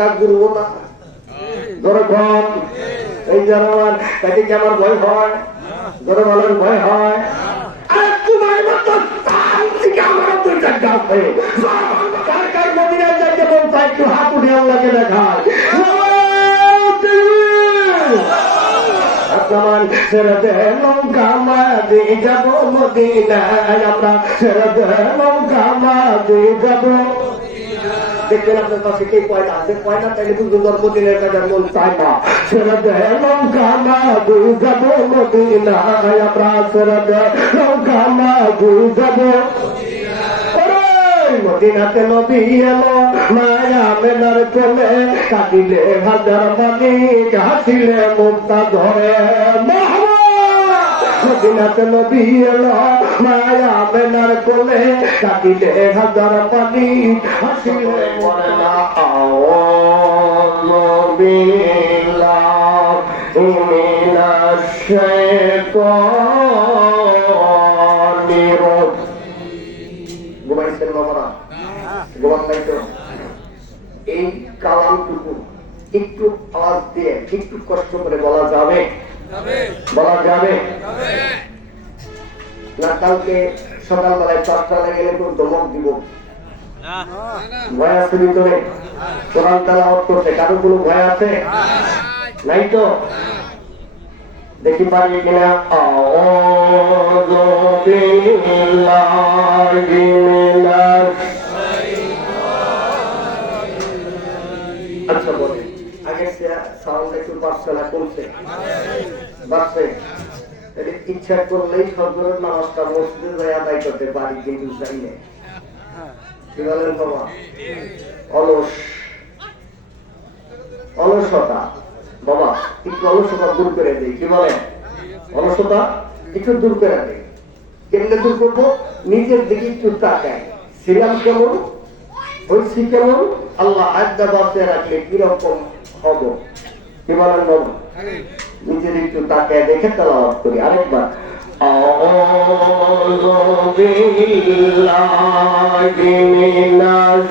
টাকা গুরুও না ধরো এই যে আমার তাকে কি আমার ভয় হয় ধরো বলার ভয় হয় আর তোমার মতো থেকে আমার দুই টাকা হয়ে কার কার মদিনায় যাইতে মন চাই একটু হাত উঠে আল্লাহকে দেখায় আপনার ছেড়ে দে নৌকা মাঝে যাব মদিনায় আমরা ছেড়ে দে নৌকা মাঝে যাব দেখবেন আপনার কাছে কে পয়লা আছে পয়লা তাইলে কিন্তু জন্মদিনের কাজের মন চায় না ছেড়ে দে নৌকা মাঝে যাব মদিনায় আমরা ছেড়ে দে নৌকা মাঝে যাব মদিনাতে নবী এলো মায়া মেলার কোলে কাটিলে হাজার মালিক হাসিলে মুক্তা ধরে মদিনাতে নবী এলো মায়া মেলার কোলে কাটিলে হাজার মালিক হাসিলে মুক্তা এই কালামটুকু একটু আওয়াজ দিয়ে একটু কষ্ট করে বলা যাবে না কালকে সকালবেলায় 4টায় গেলে তো ধমক দিব ভয় আছে ভিতরে কোরআন তেলাওয়াত করতে কারো কোনো ভয় আছে নাই তো দেখি পারি কিনা আউযু বিল্লাহি মিনাশ আচ্ছা বলে আগে সাউন্ড একটু বাড়ছে না কমছে বাড়ছে ইচ্ছা করলেই সজরের নামাজটা মসজিদে যাই আদায় করতে পারি কিন্তু চাই না কি বলেন বাবা অলসতা বাবা একটু অলসতা দূর করে দিই কি বলেন অলসতা একটু দূর করে দিই কেমনে দূর করবো নিজের দিকে একটু তাকায় ছিলাম কেমন হয়েছি কেমন আল্লাহ আড্ডা বাঁচিয়ে রাখলে কিরকম হব কি বলেন বাবা নিজের একটু তাকায় দেখে তেলাওয়াত করি আরেকবার আউযু বিল্লাহি মিনাশ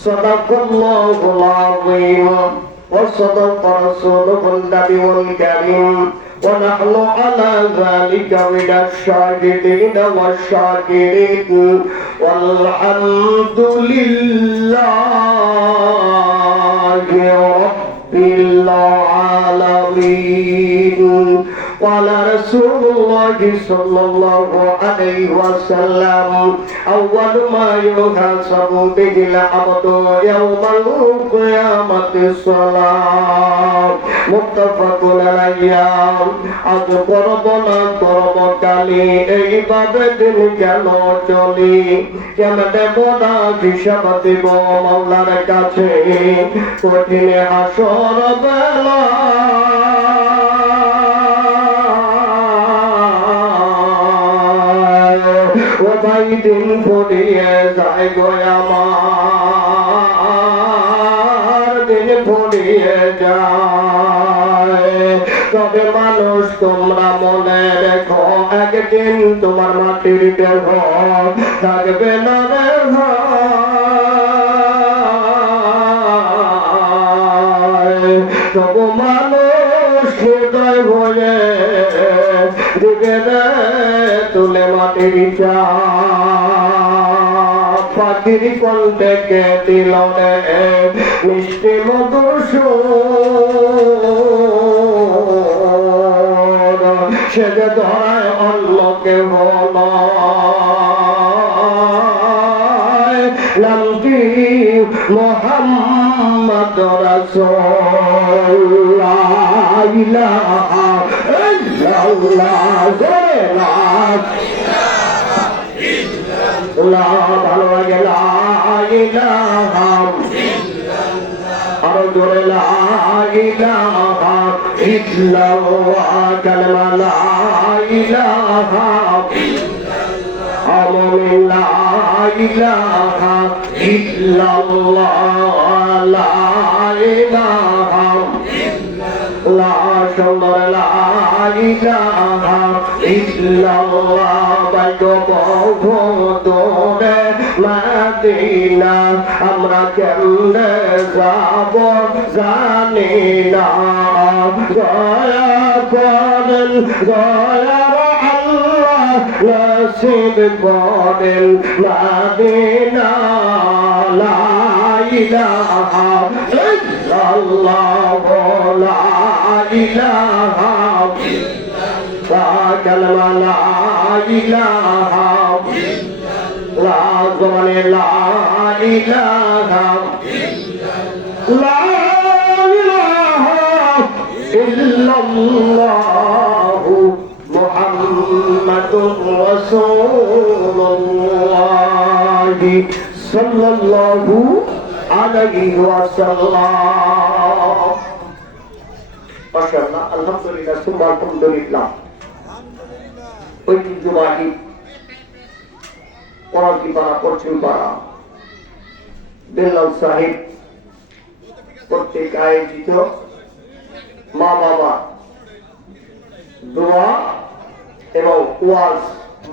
Sadaqallahul azim wa sadaqa rasulul nabiyul karim wa nahnu ala dhalika minash shahidin wasyakirin walhamdulillahi rabbil alamin قال رسول الله صلى الله عليه وسلم أول ما يحاسب به العبد يوم القيامة الصلاة متفق عليه আজ করব না করব কালি এইভাবে দিন কেন চলি কেমনে বড় হিসাব দিব মাওলার কাছে কঠিন হাসর বেলা দিন ফুরিয়ে যায় গো আমার দিন ফুরিয়ে যায় তবে মানুষ তোমরা মনে রেখো একদিন তোমার মাটির দেহ থাকবে না রে তবু মানুষ হৃদয় ভয়ে দিবে রে তুলে মাটির চা পাখির কণ্ঠে কে দিল রে মিষ্টি মধুর সুর সে যে ধরায় অন্যকে হল নামটি মুহাম্মদ রাসূলুল্লাহ ইলাহা ইল্লাল্লাহ লা ভালো লাগে লা ইলাহা আরো জোরে লা ইলাহা ইল্লাল্লাহ কালেমা লা ইলাহা আমমিন লা ইলাহা ইল্লাল্লাহ লা ইলাহা লা সুন্দর লা ইলাহা ইল্লাল্লাহ বাইতো বহুদূরে মদিনা আমরা কেমনে যাব জানি না দয়া করেন দয়ার আল্লাহ নসিব করেন মদিনা লা ইলাহা ইল্লাল্লাহ লা ইলাহা কালেমা লা ইলাহা লা জবানে লা ইলাহা লা ইলাহা ইল্লাল্লাহ মুহাম্মাদুর রাসূলুল্লাহ সাল্লাল্লাহু আলাইহি ওয়াসাল্লাম। মাশাআল্লাহ, আলহামদুলিল্লাহ, সুবহান আলহামদুলিল্লাহ। ঐতিহ্যবাহী পরাজিপাড়া পশ্চিমপাড়া বেল্লাল সাহেব প্রত্যেক আয়োজিত মা বাবা দোয়া এবং ওয়াজ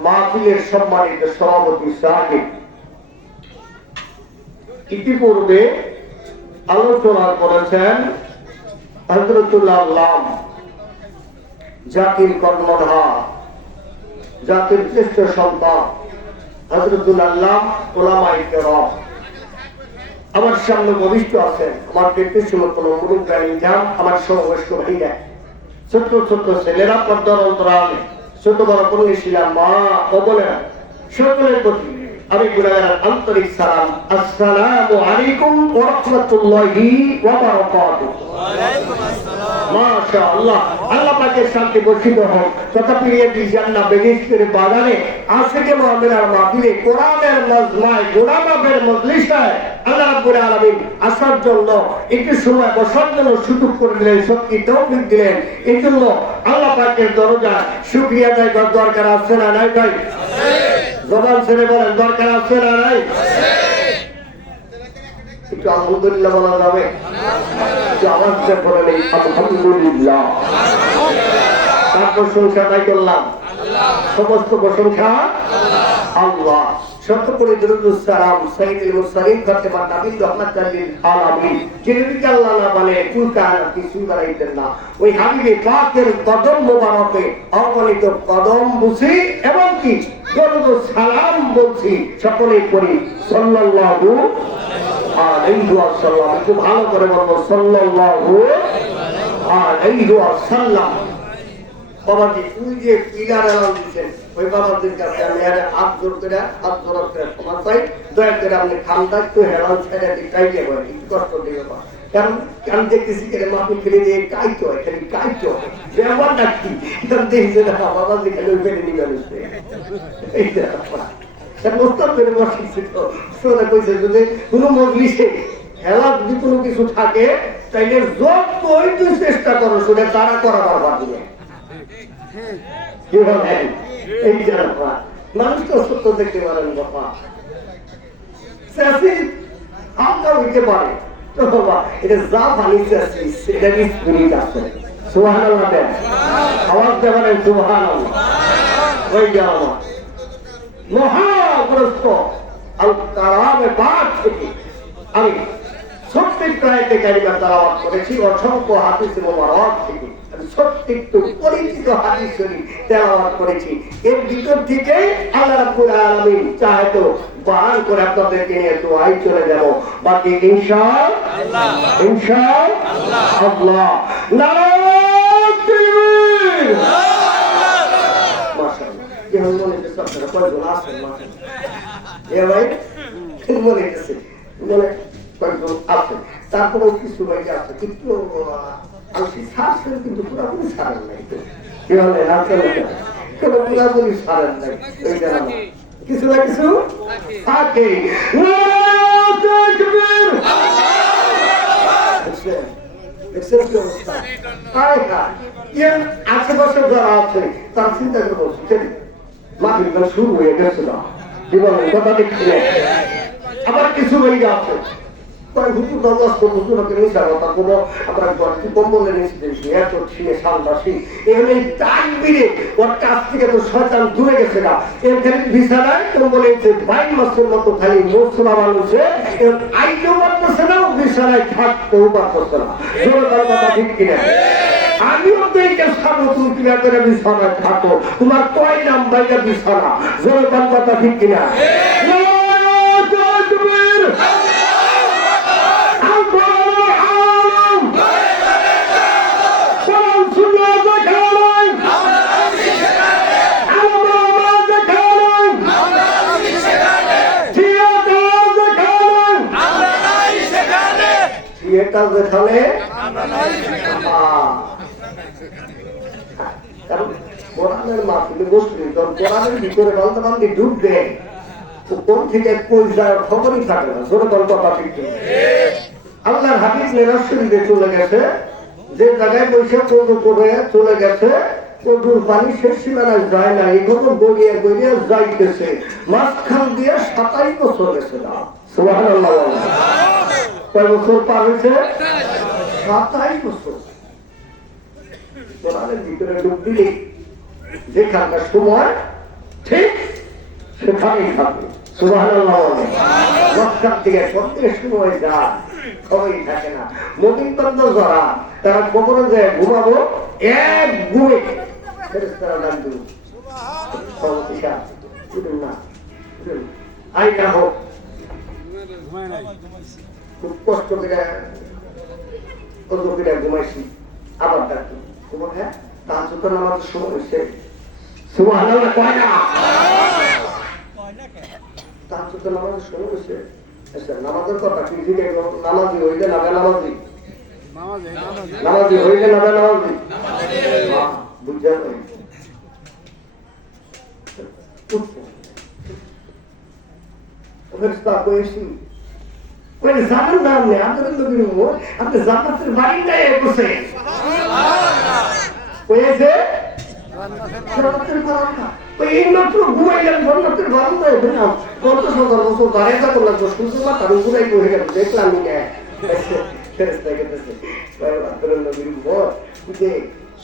মাহফিলের সম্মানিত সভাপতি সাহেব ইতিপূর্বে আলোচনা করেছেন হযরতুল্লাহ আল্লাম জাতির কর্ণধার জাতির শ্রেষ্ঠ সন্তান হযরতুল্লাহ আল্লাম উলামায়ে কেরাম। আমার সামনে বরিষ্ঠ আছেন, আমার দেখতে শুনে কোন মুরুব্বী জাম, আমার সমবয়স্ক ভাইরা, ছোট্ট ছোট্ট ছেলেরা, পর্দার অন্তরালে ছোট বড় কন্যাশীলা মা ও বোনেরা, সকলের প্রতি আমি গুনাহগার আন্তরিক সালাম। আসসালামু আলাইকুম ওয়া রাহমাতুল্লাহি ওয়া বারাকাতুহু। মাশাআল্লাহ, আল্লাহ পাকের শান্তি বর্ষিত হোক। তথাপি এই জান্নাত বেহেশতের বাগানে আশিকে মুআমিনার মাহফিলে কোরআনের মাজমায় গুনামাফের মজলিসে আল্লাহ রাব্বুল আলামিন আসার জন্য একটু সময় বসার জন্য সুযোগ করে দিলেন, শক্তি তৌফিক দিলেন। এই জন্য আল্লাহ পাকের দরজা শুকরিয়া আদায় করার দরকার আছে না নাই ভাই? জবান ছেড়ে বলেন, দরকার আছে না নাই? একটু আলহামদুলিল্লাহ বলা যাবে? একটু আওয়াজ দিয়ে বলেন আলহামদুলিল্লাহ। তার প্রশংসা তাই করলাম, সমস্ত প্রশংসা আল্লাহ। সত্য করে দুরূদ সালাম সাইয়্যিদুল মুরসালিন খাতেমুন নবী রাহমাতুল লিল আলামিন, যিনি আল্লাহ না বলে কুল কায়নাত কিছু বানাইতেন না, ওই হাবিবে পাকের কদম মোবারকে অগণিত কদম বুঝি এবং কি দুরূদ সালাম বলছি সকলেই পড়ি সাল্লাল্লাহু আলাইহি ওয়াসাল্লাম। একটু ভালো করে বলবো সাল্লাল্লাহু আলাইহি ওয়াসাল্লাম। বাবাজি তুই যে পিলার এলান দিচ্ছেন ওই বাবাদের কাছে আমি হাত জোর করে হাত জোর করে ক্ষমা চাই, দয়া করে আপনি খামদার তো হেরান ছেড়ে দিয়ে কাইতে পারেন, একটু কষ্ট দিয়ে পারেন। কারণ আমি দেখতেছি মাহফিল ফেলে দিয়ে কাইতে হয়, খালি কাইতে হয়, ব্যবহার নাকি দেখছে না বাবাজি খালি ওই ফেলে নিয়ে গেছে। এইটা মোস্তাব করে বসেছি তো শোনা কইছে যদি কোনো মজলিসে খেলা যদি কোনো কিছু থাকে তাইলে যতই তুই চেষ্টা করো শুনে তারা করাবার পারবে। মানুষ তো সত্য দেখতে পারেন বাবা, হালকা হইতে পারে তো বাবা, এটা যা পানি চাচ্ছিস এটা স্পিরিট আছে। সুবহানাল্লাহ দেন, আওয়াজ দেবেন সুবহানাল্লাহ। ওই গেল মহাগ্রস্ত আল কালামে পাক থেকে আমি সত্যি প্রায়তে কারিমা তেলাওয়াত করেছি, অসংখ্য হাদিস মোবারক থেকে সত্যিকটু পরিচিত হাদিস শরীফ তেলাওয়াত করেছি। এর ভিতর থেকে আল্লাহ রাব্বুল আলামিন চায় তো বাহার করে আপনাদেরকে নিয়ে দোয়াই চলে যাব, বাকি ইনশাআল্লাহ ইনশাআল্লাহ। নারায়ে তাকবীর, মাশাআল্লাহ। যেমন মনে হচ্ছে আপনারা কয়জন আছেন মাশাআল্লাহ, এ ভাই মনে হচ্ছে মনে কয়জন আছেন, তারপরেও কিছু ভাই আছে কিন্তু কিন্তু পুরাপুরি সারেন নাই, কি হলে কোনো পুরাপুরি সারেন নাই। কিছু না কিছু থাকে। আল্লাহু তাকবীর। দেখছেন কি অবস্থা? আশেপাশে যারা আছে তার চিন্তা করে বলছে মাহফিলটা শুরু হয়ে গেছে না, জীবনের কথা দেখছি। আবার কিছু হয়ে আছে হুজুর নামাজ করবো, হুজুরকে নিশা কথা কোনো আমরা গর্তি কম্বলে নিয়েছি এত ছিঁড়ে সালবাসি এখানে তাকবীরে ওর কাছ থেকে তো শয়তান দূরে গেছে না। এখানে বিছানায় কম্বলে বাইশ মাসের মতো খালি মৌসুমা মানুষে আইতেও পারতেছে না, বিছানায় থাকতেও পারতেছে না। কথা ঠিক কিনা? আমিও তো এই সামনে তুমি কিনা করে বিছানায় থাকো, তোমার কয় নাম বাইটা বিছানা। জোর কথা ঠিক কিনা? যেখানে কোরআনের মাহফিলে বসলে যখন কোরআনের ভিতরে বান্দাবান্দি ঢুকবে কোন থেকে কই যায় খবরই থাকে না। জোরে কথা ঠিক। আল্লাহর হাদিস মেরাজ শরীফে চলে গেছে, যে জায়গায় বসে কদু করে চলে গেছে, কদুর পানি শেষ সীমানায় যায় না, এগুলো গড়িয়ে গড়িয়ে যাইতেছে, মাঝখান দিয়ে 27 বছর গেছে না। সুবহানাল্লাহ। কয় বছর পার হয়েছে? 27 বছর। কোরআনের ভিতরে ডুব দিলে যেখানকার সময় ঠিক সেখানেই থাকে। সুবহানাল্লাহ। মক্কা থেকে সন্ধ্যের সময় যায়, খবরই থাকে না। মুমিনবন্ধ যারা তারা কবরে যায় ঘুমাবো, এক ঘুমে ফেরেশতারা ডাক দিল, না আই না হোক, খুব কষ্ট করে ঘুমাইছি, আবার ডাকতো তোমার হ্যাঁ তাহাজ্জুদ নামাজের সময় হয়েছে। সুবহানাল্লাহ কয় না? তাহাজ্জুদ নামাজের সময় হয়েছে। আচ্ছা নামাজের কথা কি ঠিক? নামাজি হইলে না বেনামাজি? নামাজি হইলে না বেনামাজি? বুঝছেন? ফেরেশতা কইছি কই জানেন না আপনি আপনাদের নবীর উম্মত, আপনি জান্নাতের বাড়িটায় বসে কইছে জান্নাতের বারান্দা। ওই মাত্র ঘুমাইলেন জান্নাতের বারান্দায় বললাম 50,000 বছর দাঁড়িয়ে থাকো না, সূর্যমা তার উপরেই বসে গেল, দেখলাম ফেরেশতা গেছে আপনাদের নবীর উম্মত যে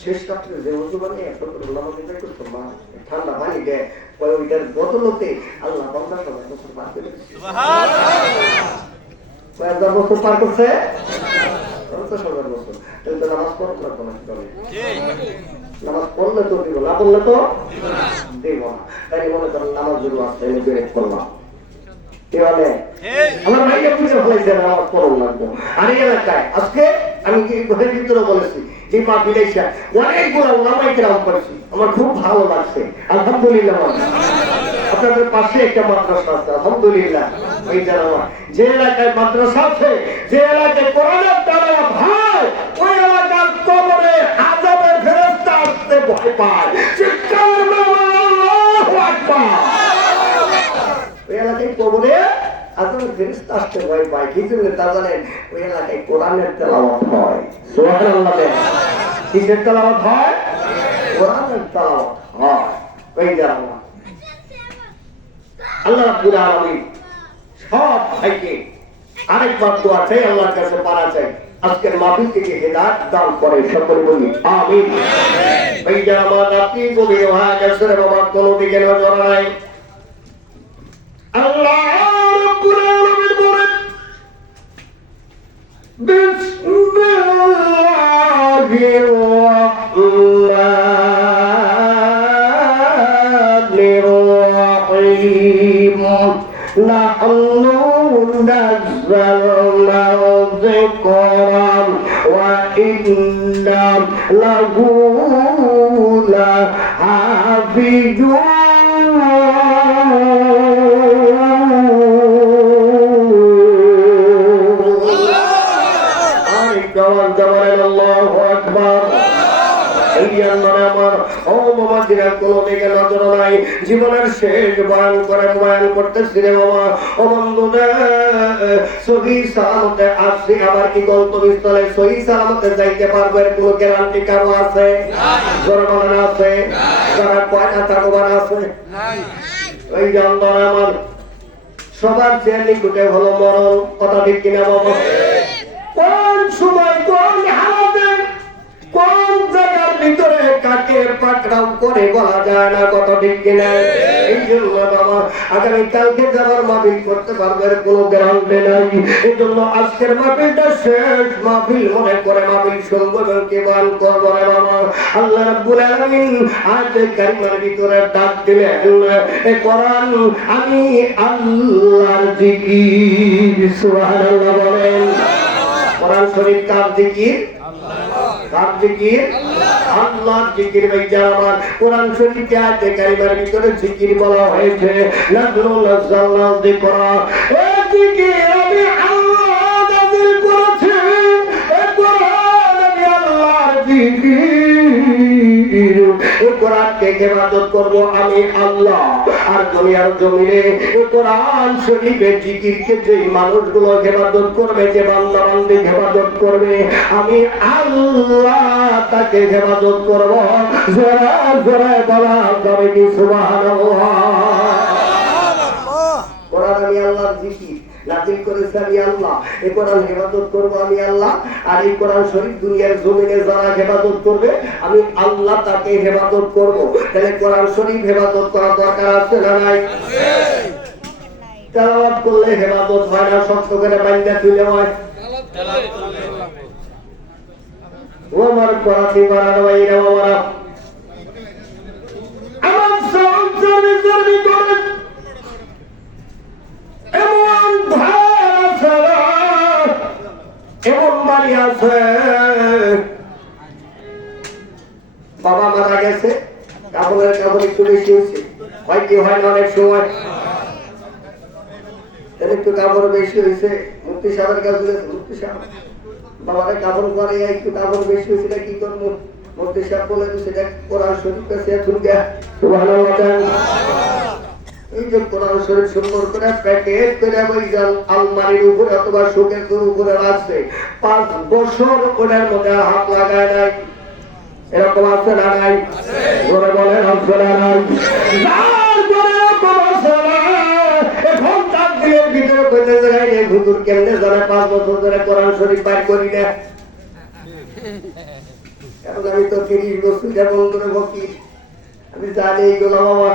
শেষ রাত্রে যে ওযু বানিয়ে এত করে নামাজ আদায় করতো মা ঠান্ডা পানি দেয়, ওইটার বদলতে আল্লাহ বান্দা সবাই বছর পার করে দিচ্ছে। সুবহানাল্লাহ। 1000 বছর পার করছে, 50,000 বছর। তাহলে তো নামাজ পড়ো না কোনো কি বলে? নামাজ পড়লে তো দিব, না পড়লে তো দিব না। তাই মনে করেন নামাজ জরুরি আছে, আমি বের করলাম কি বলে আমার ভাইয়া বুঝে ফেলাইছে নামাজ পড়ো লাগবে। আর এই এলাকায় আজকে আমি কি ঘরের ভিতরে বলেছি যে মা বিদেশে অনেকগুলো ওলামায়ে কেরাম করেছি, আমার খুব ভালো লাগছে আলহামদুলিল্লাহ। আপনাদের পাশে একটা মাদ্রাসা আছে আলহামদুলিল্লাহ। ওই জানাবা যে এলাকায় মাদ্রাসা আছে, যে এলাকায় কোরআনের তেলাওয়াত হয়, ওই এলাকার কবরে আযাবের ফেরেশতা আসতে ভয় পায়। চিৎকার করে আল্লাহু আকবার। ওই এলাকায় কবরে আযাবের ফেরেশতা আসতে ভয় পায়, কি জন্য তা জানেন? ওই এলাকায় কোরআনের তেলাওয়াত হয়। সুবহানাল্লাহ। কিসের তেলাওয়াত হয়? কোরআনের তেলাওয়াত হয়। ওই জানাবা আল্লাহ রাব্বুল আলামিন সব ভাইকে আরেকবার দোয়া চাই, আল্লাহর কাছে পারা চাই আজকের মাহফিল থেকে হেদায়েত দান করে, সকলে বলি আমিন। ভাই জানাবা রাত্রি গভীর হয়ে গেছে রে বাবা, কোনো দিকে নজর নাই। আল্লাহ রাব্বুল আলামিন বলেন বিসমিল্লাহির রাহমানির রাহিম নাহনু নাযালনা যিকরা ওয়া ইন্না লাহু লাহাফিজুন। আল্লাহু আকবার। এই আল্লাহর আমার ও মামা হাজিরা কোনো দিকে নজর নাই, জীবনের শেষ বয়ান করতেছি রে বাবা। ও বন্ধুরা, সহি সালামতে আসছি, আবার কি গন্তব্যস্থলে সহি সালামতে যাইতে পারবো এর কোনো গ্যারান্টি কারো আছে? জনগণ আছে? যারা কয়টা থাকবার আছে? ওই জনগণ আমার সবার চেয়ে নিকটে হলো মরণ, কথা ঠিক কিনা বাবা? কোন সময় কোন হালাতে কোন জায়গার ভিতরে কাকে পাকড়াও করে বলা যায় না, কথা ঠিক কিনা? এই জন্য বাবা আগামীকালকে যাবার মাহফিল করতে পারবে কোনো গ্যারান্টি নাই। এই জন্য আজকের মাহফিলটা শেষ মাহফিল মনে করে মাহফিল শুনবো এবং কি বয়ান করবো রে বাবা। আল্লাহ রাব্বুল আলামিন আয়াতে কারিমার ভিতরে ডাক দিলেন, এ কোরআন আমি আল্লাহর জিকির। সুবহানাল্লাহ বলেন। কোরআন শরীফ কার জিকির? কার জিকির? আল্লাহর জিকির। ভাইয়া আমার কোরআন শরীফে আয়াতে কারিমার ভিতরে জিকির বলা হয়েছে, নাযরুল নাযালনা যিকরা, এই জিকির আমি আল্লাহ নাযিল করেছি, এই কোরআন আমি আল্লাহর জিকির। এই কোরআনকে ইবাদত করব আমি আল্লাহ। আর দুনিয়ার জমিনে এই কোরআন শরীফের জিকিরকে যে মানুষগুলো ইবাদত করবে, যে বান্দা বান্দী ইবাদত করবে, আমি আল্লাহ তাকে ইবাদত করব। জোরে জোরে বলা যাবে কি সুবহানাল্লাহ? কোরআন আমি আল্লাহর জিকির নাযিল করেছি আমি আল্লাহ, এই কোরআন ইবাদত করব আমি আল্লাহ। আর এই কোরআন শরীফ দুনিয়ার জমিনে যারা ইবাদত করবে আমি আল্লাহ তাকে ইবাদত করব। তাহলে কোরআন শরীফ ইবাদত করা দরকার আছে না নাই? তেলাওয়াত করলে ইবাদত হয় না, শক্ত করে বাইন্দা তুলে হয়। ওমর করাতি মারানো বাইরা ওমরা আমার সঞ্চরি জমি করে এমন ধার আছে, এমন বাড়ি আছে, বাবা মারা গেছে, কাপড়ের কাপড় একটু বেশি হয়েছে, হয় কি হয় না অনেক সময়, একটু কাপড় বেশি হয়েছে, মুক্তি সাহেবের কাছে মুক্তি সাহেব বাবারে কাপড় করে একটু কাপড় বেশি হয়েছিল কি করবো, মুক্তি সাহেব বলে সেটা কোরআন শরীফ কাছে ঢুকে সুবহানাল্লাহ। এই যে কোরআন শরীফ সুন্দর করে প্যাকেট করে ওই আলমারির উপরে অথবা শোকেসের উপরে রাখছে, 5 বছর ওটার মধ্যে হাত লাগায় নাই, এরকম আছে না নাই? বলে বলে আছে না নাই? এখন তার দিলের ভিতরে কইতে যায় এই হুজুর কেমনে জানে 5 বছর ধরে কোরআন শরীফ বাইর করি না। এখন আমি তো 30 বছর যেমন ধরে বকি, আমি জানি এইগুলো বাবা।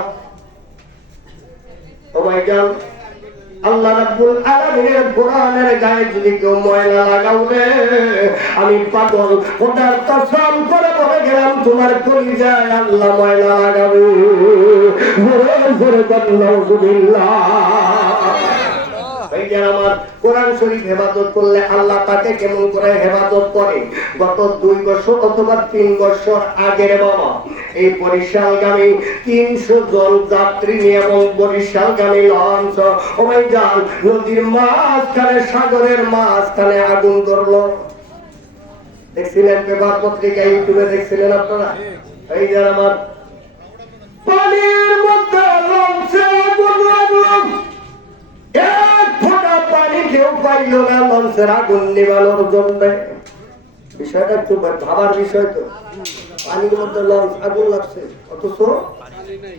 আল্লাহ রাব্বুল আলামিনের কোরআনের গায়ে যদি কেউ ময়লা লাগাবে, আমি পাগল খোদার কসম করে বলে গেলাম তোমার কলিজায় আল্লাহ ময়লা লাগাবে। জোরে জোরে আলহামদুলিল্লাহ। আমার কোরআন শরীফ হেফাজত করলে আল্লাহ তাকে কেমন করে হেফাজত করে? গত 2 বছর অথবা 3 বছর আগের বাবা এই বরিশালগামী 300 জন যাত্রী নিয়ে এবং বরিশালগামী লঞ্চ যান নদীর মাঝখানে, সাগরের মাঝখানে আগুন ধরলো। দেখছিলেন পেপার পত্রিকা, ইউটিউবে দেখছিলেন আপনারা? এই যে আমার পানির মধ্যে লঞ্চে আগুন লাগলো, এক ফোঁটা পানি কেউ পাইল না লঞ্চের আগুন নিবানোর জন্য। বিষয়টা একটু ভাবার বিষয় তো, পানির মধ্যে লঞ্চ আগুন লাগছে, অথচ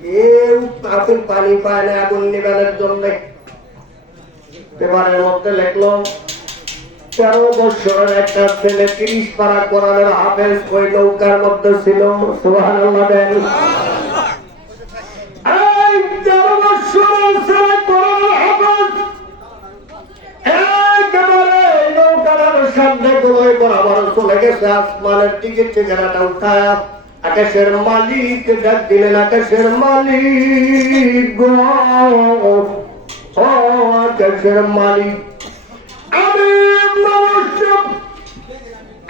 কেউ আপেল পানি পায় না আগুন নিবানোর জন্য। পেপারের মধ্যে লেখলো 13 বছরের একটা ছেলে 30 পারা কোরআনের হাফেজ ওই নৌকার মধ্যে ছিল। সুবহানাল্লাহ দেন। এই 13 বছরের ছেলে কোরআনের হাফেজ একেবারে নৌকার সামনে গোলই বরাবর চলে গেছে আসমানের দিকে, চেহারাটা উঠায় আকাশের মালিক ডাক দিলেন, আকাশের মালিক গো, ও আকাশের মালিক, আমি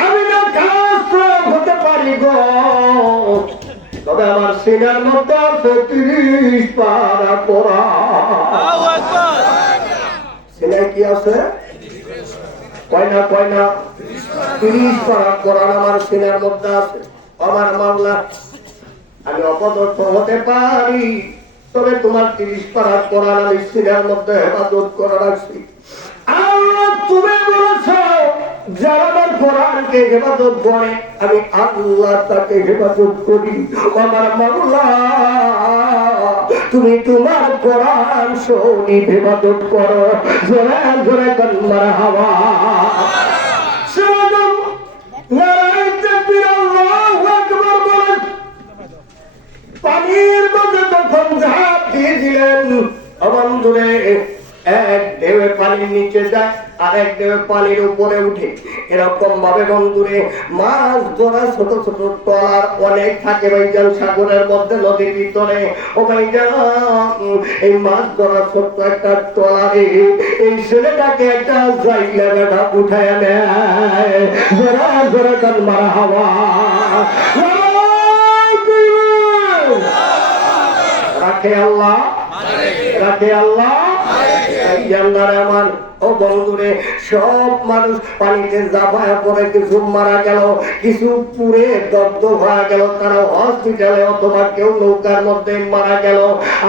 আমি না কাজ হতে পারি গো, তবে আমার সিনার মধ্যে আছে 30 পারা কোরআন। সিনায় কি আছে? কয়না 30 পারা কোরআন আমার সিনার মধ্যে আছে। আমার মাওলা আমি অপদর্থ হতে পারি, তবে তোমার 30 পারা কোরআন আমি সিনার মধ্যে হেফাজত করে রাখছি। আল্লাহ তুমি বলেছো যারা আমার কোরআনকে হেফাজত করে আমি আল্লাহ তাকে হেফাজত করি। আমার মাওলা তুমি তোমার কোরআন শরীফ হেফাজত করো। জোরে জোরে কন্মার হাওয়া সালাম নারায়ে তাকবীর আল্লাহু আকবার বলেন। পানির মধ্যে তখন ঝাঁপ দিয়ে দিলেন। বন্ধুরে এক ঢেউয়ে পানির নিচে যায় আর এক ঢেউয়ে পানির উপরে উঠে। এরকম ভাবে বন্ধুরে মাছ ধরা ছোট ছোট ট্রলার অনেক থাকে ভাইজান সাগরের মধ্যে, নদীর ভিতরে। ও ভাইজান এই মাছ ধরা ছোট্ট একটা ট্রলারে এই ছেলেটাকে একটা জাইলা বেটা উঠায় নেয়। জোরা জোরা কান মারা হাওয়া রাখে আল্লাহ, রাখে আল্লাহ। আমার ও বন্ধুরে সব মানুষ পানিতে জাফায়া পরে, কিছু মারা গেল, কিছু পুরে দগ্ধ হয়ে গেল, তারা হসপিটালে অথবা কেউ নৌকার মধ্যে মারা গেল।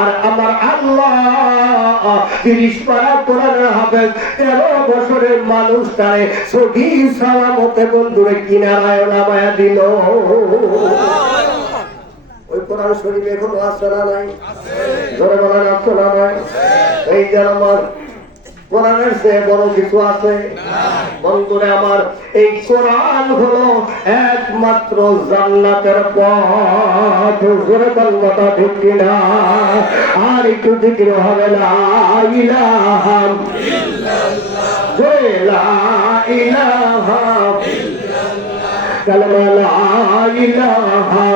আর আমার আল্লাহ 30 পারা কোরআনের হাফেজ 13 বছরের মানুষটারে সহি সালামতে বন্ধুরে কিনারায় নামায়া দিল। ওই কোরআন শরীফ এখনো আছে না নাই? ধরে বলেন আছে না নাই? এই যে আমার কোরআনের চেয়ে বড় কিছু আছে বন্ধুরে আমার? এই কোরআন হলো একমাত্র জান্নাতের পথ। জোরে বল কথা ঠিক কিনা? আর একটু জিকির হবে লা ইলাহা ইল্লাল্লাহ, জোরে লা ইলাহা কালেমা লা ইলাহা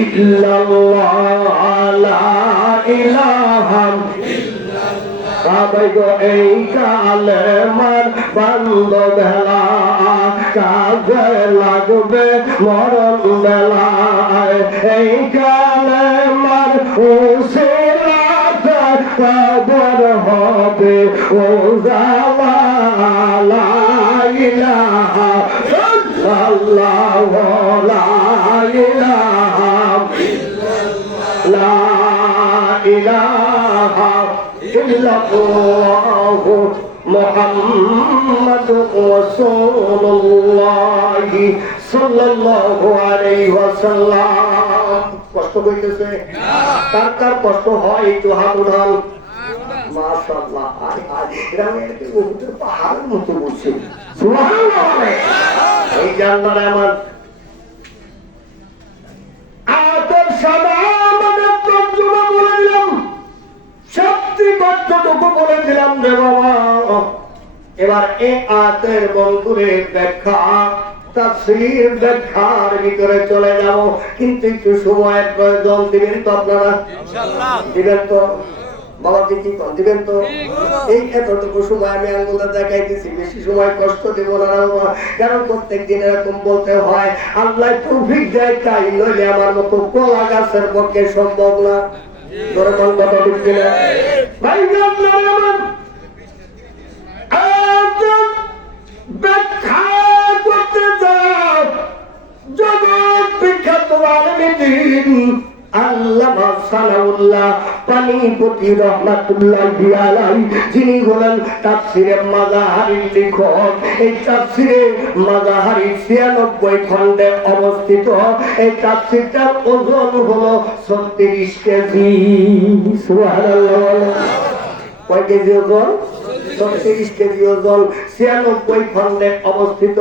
ইল্লাল্লাহ, লা ইলাহা ইল্লাল্লাহ। এই কালেমার বান্দ বেলা কাজে লাগবে মরণ বেলায়। এই কালেমার উসিলাতে কবর হবে উজালা। লা ইলাহা ইল্লাল্লাহ, লা ইলাহা ইল্লাল্লাহ, লা ইলাহা ইল্লাল্লাহ মুহাম্মাদুর রাসূলুল্লাহ সাল্লাল্লাহু আলাইহি ওয়াসাল্লাম। কষ্ট হইতেছে? কার কার কষ্ট হয় একটু হাত উঠান। মাশাআল্লাহ, এরা কি উহুদের পাহাড়ের মতো বলছে। সুবহানাল্লাহ। এই জান্নাত আমার আতর সাদা আমাদের তর্জমা বলে দিলাম, সবচেয়ে কষ্টটুকু বলে দিলাম রে বাবা। এবার এই আয়াতের বন্ধুরে ব্যাখ্যা তাফসীর ব্যাখ্যার ভিতরে চলে যাব, কিন্তু একটু সময়ের প্রয়োজন। দিবেন তো আপনারা? ইনশাআল্লাহ দিবেন তো? বাবা কি দিবেন তো? এই এতটুকু সময় আমি আঙ্গুলটা দেখাইতেছি, বেশি সময় কষ্ট দেব না বাবা, কারণ প্রত্যেক দিন এরকম বলতে হয়। আল্লাহ তৌফিক দেয় তাই, নইলে আমার মতো কলা গাছের পক্ষে সম্ভব না। ধরে কোন কথা দিচ্ছি না ভাই? ব্যাখ্যা করতে যাও জগৎ বিখ্যাত আলেম আল্লামা সানাউল্লাহ পানিপতি রাহমাতুল্লাহি আলাইহি, যিনি হলেন তাফসীরে মাযাহারির লেখক। এই তাফসীরে মাযাহারি 96 খণ্ডে অবস্থিত। এই তাফসীরটার ওজন হলো 36 কেজি। সুবহানাল্লাহ। কয় কেজি ওজন? 36 কেজি ওজন, 96 খণ্ডে অবস্থিত।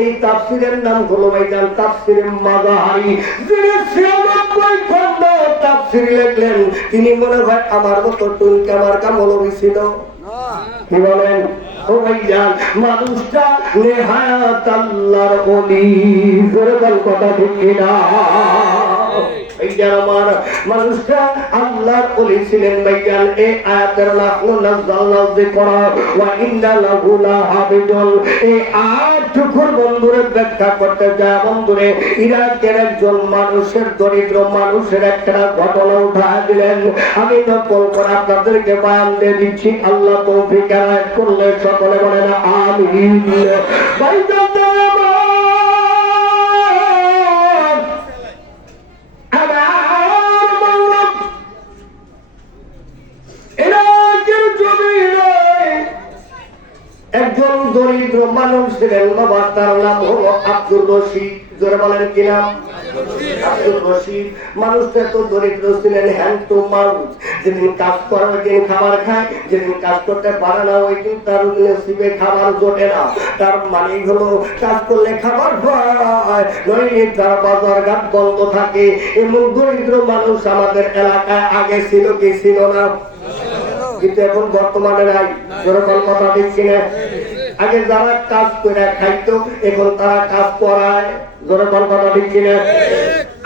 এই তাফসীরের নাম হলো ভাইজান তাফসীরে মাযাহারি। যিনি 96 খণ্ড তাফসীর লিখলেন, তিনি মনে হয় আমার মতো টুনকে আমার কামলবি ছিল। কি বলেন? ও ভাইজান, মানুষটা নেহায়াত আল্লাহর ওলি। জোরে বল কথা ঠিক কিনা? আমার মানুষটা আল্লাহর ওলি ছিলেন ভাইজান। এই আয়াতের নাহনু নাযালনা যিকরা ওয়া ইন্না লাহু লাহাফিজুন, এই আয়াতটুকুর বন্ধুরে ব্যাখ্যা করতে যায় বন্ধুরে ইরাকের একজন মানুষের, দরিদ্র মানুষের একটা ঘটনা উঠায় দিলেন। আমি নকল করে আপনাদেরকে বয়ান দিয়ে দিচ্ছি। আল্লাহ তৌফিক এনায়েত করলে সকলে বলেন আমিন। ভাইজান আমার একজন দরিদ্র মানুষ ছিলেন বাবা, তার নাম হলো আব্দুর রশিদ। জোরে বলেন কি নাম? আব্দুর রশিদ। মানুষটা তো দরিদ্র ছিলেন, হ্যান্ডটু মানুষ। যেদিন কাজ করে ওই দিন খাবার খায়, যেদিন কাজ করতে পারে না ওই দিন তার নসিবে খাবার জোটে না। তার মানে হলো কাজ করলে খাবার পায়, নইলে তার বাজার ঘাট বন্ধ থাকে। এমন দরিদ্র মানুষ আমাদের এলাকায় আগে ছিল কি ছিল না? কিন্তু এখন বর্তমানে নাই। যেরকম কথা দিচ্ছি না, আগে যারা কাজ করে খাইতো এখন তারা কাজ করায়। যেরকম কথা দিচ্ছি না,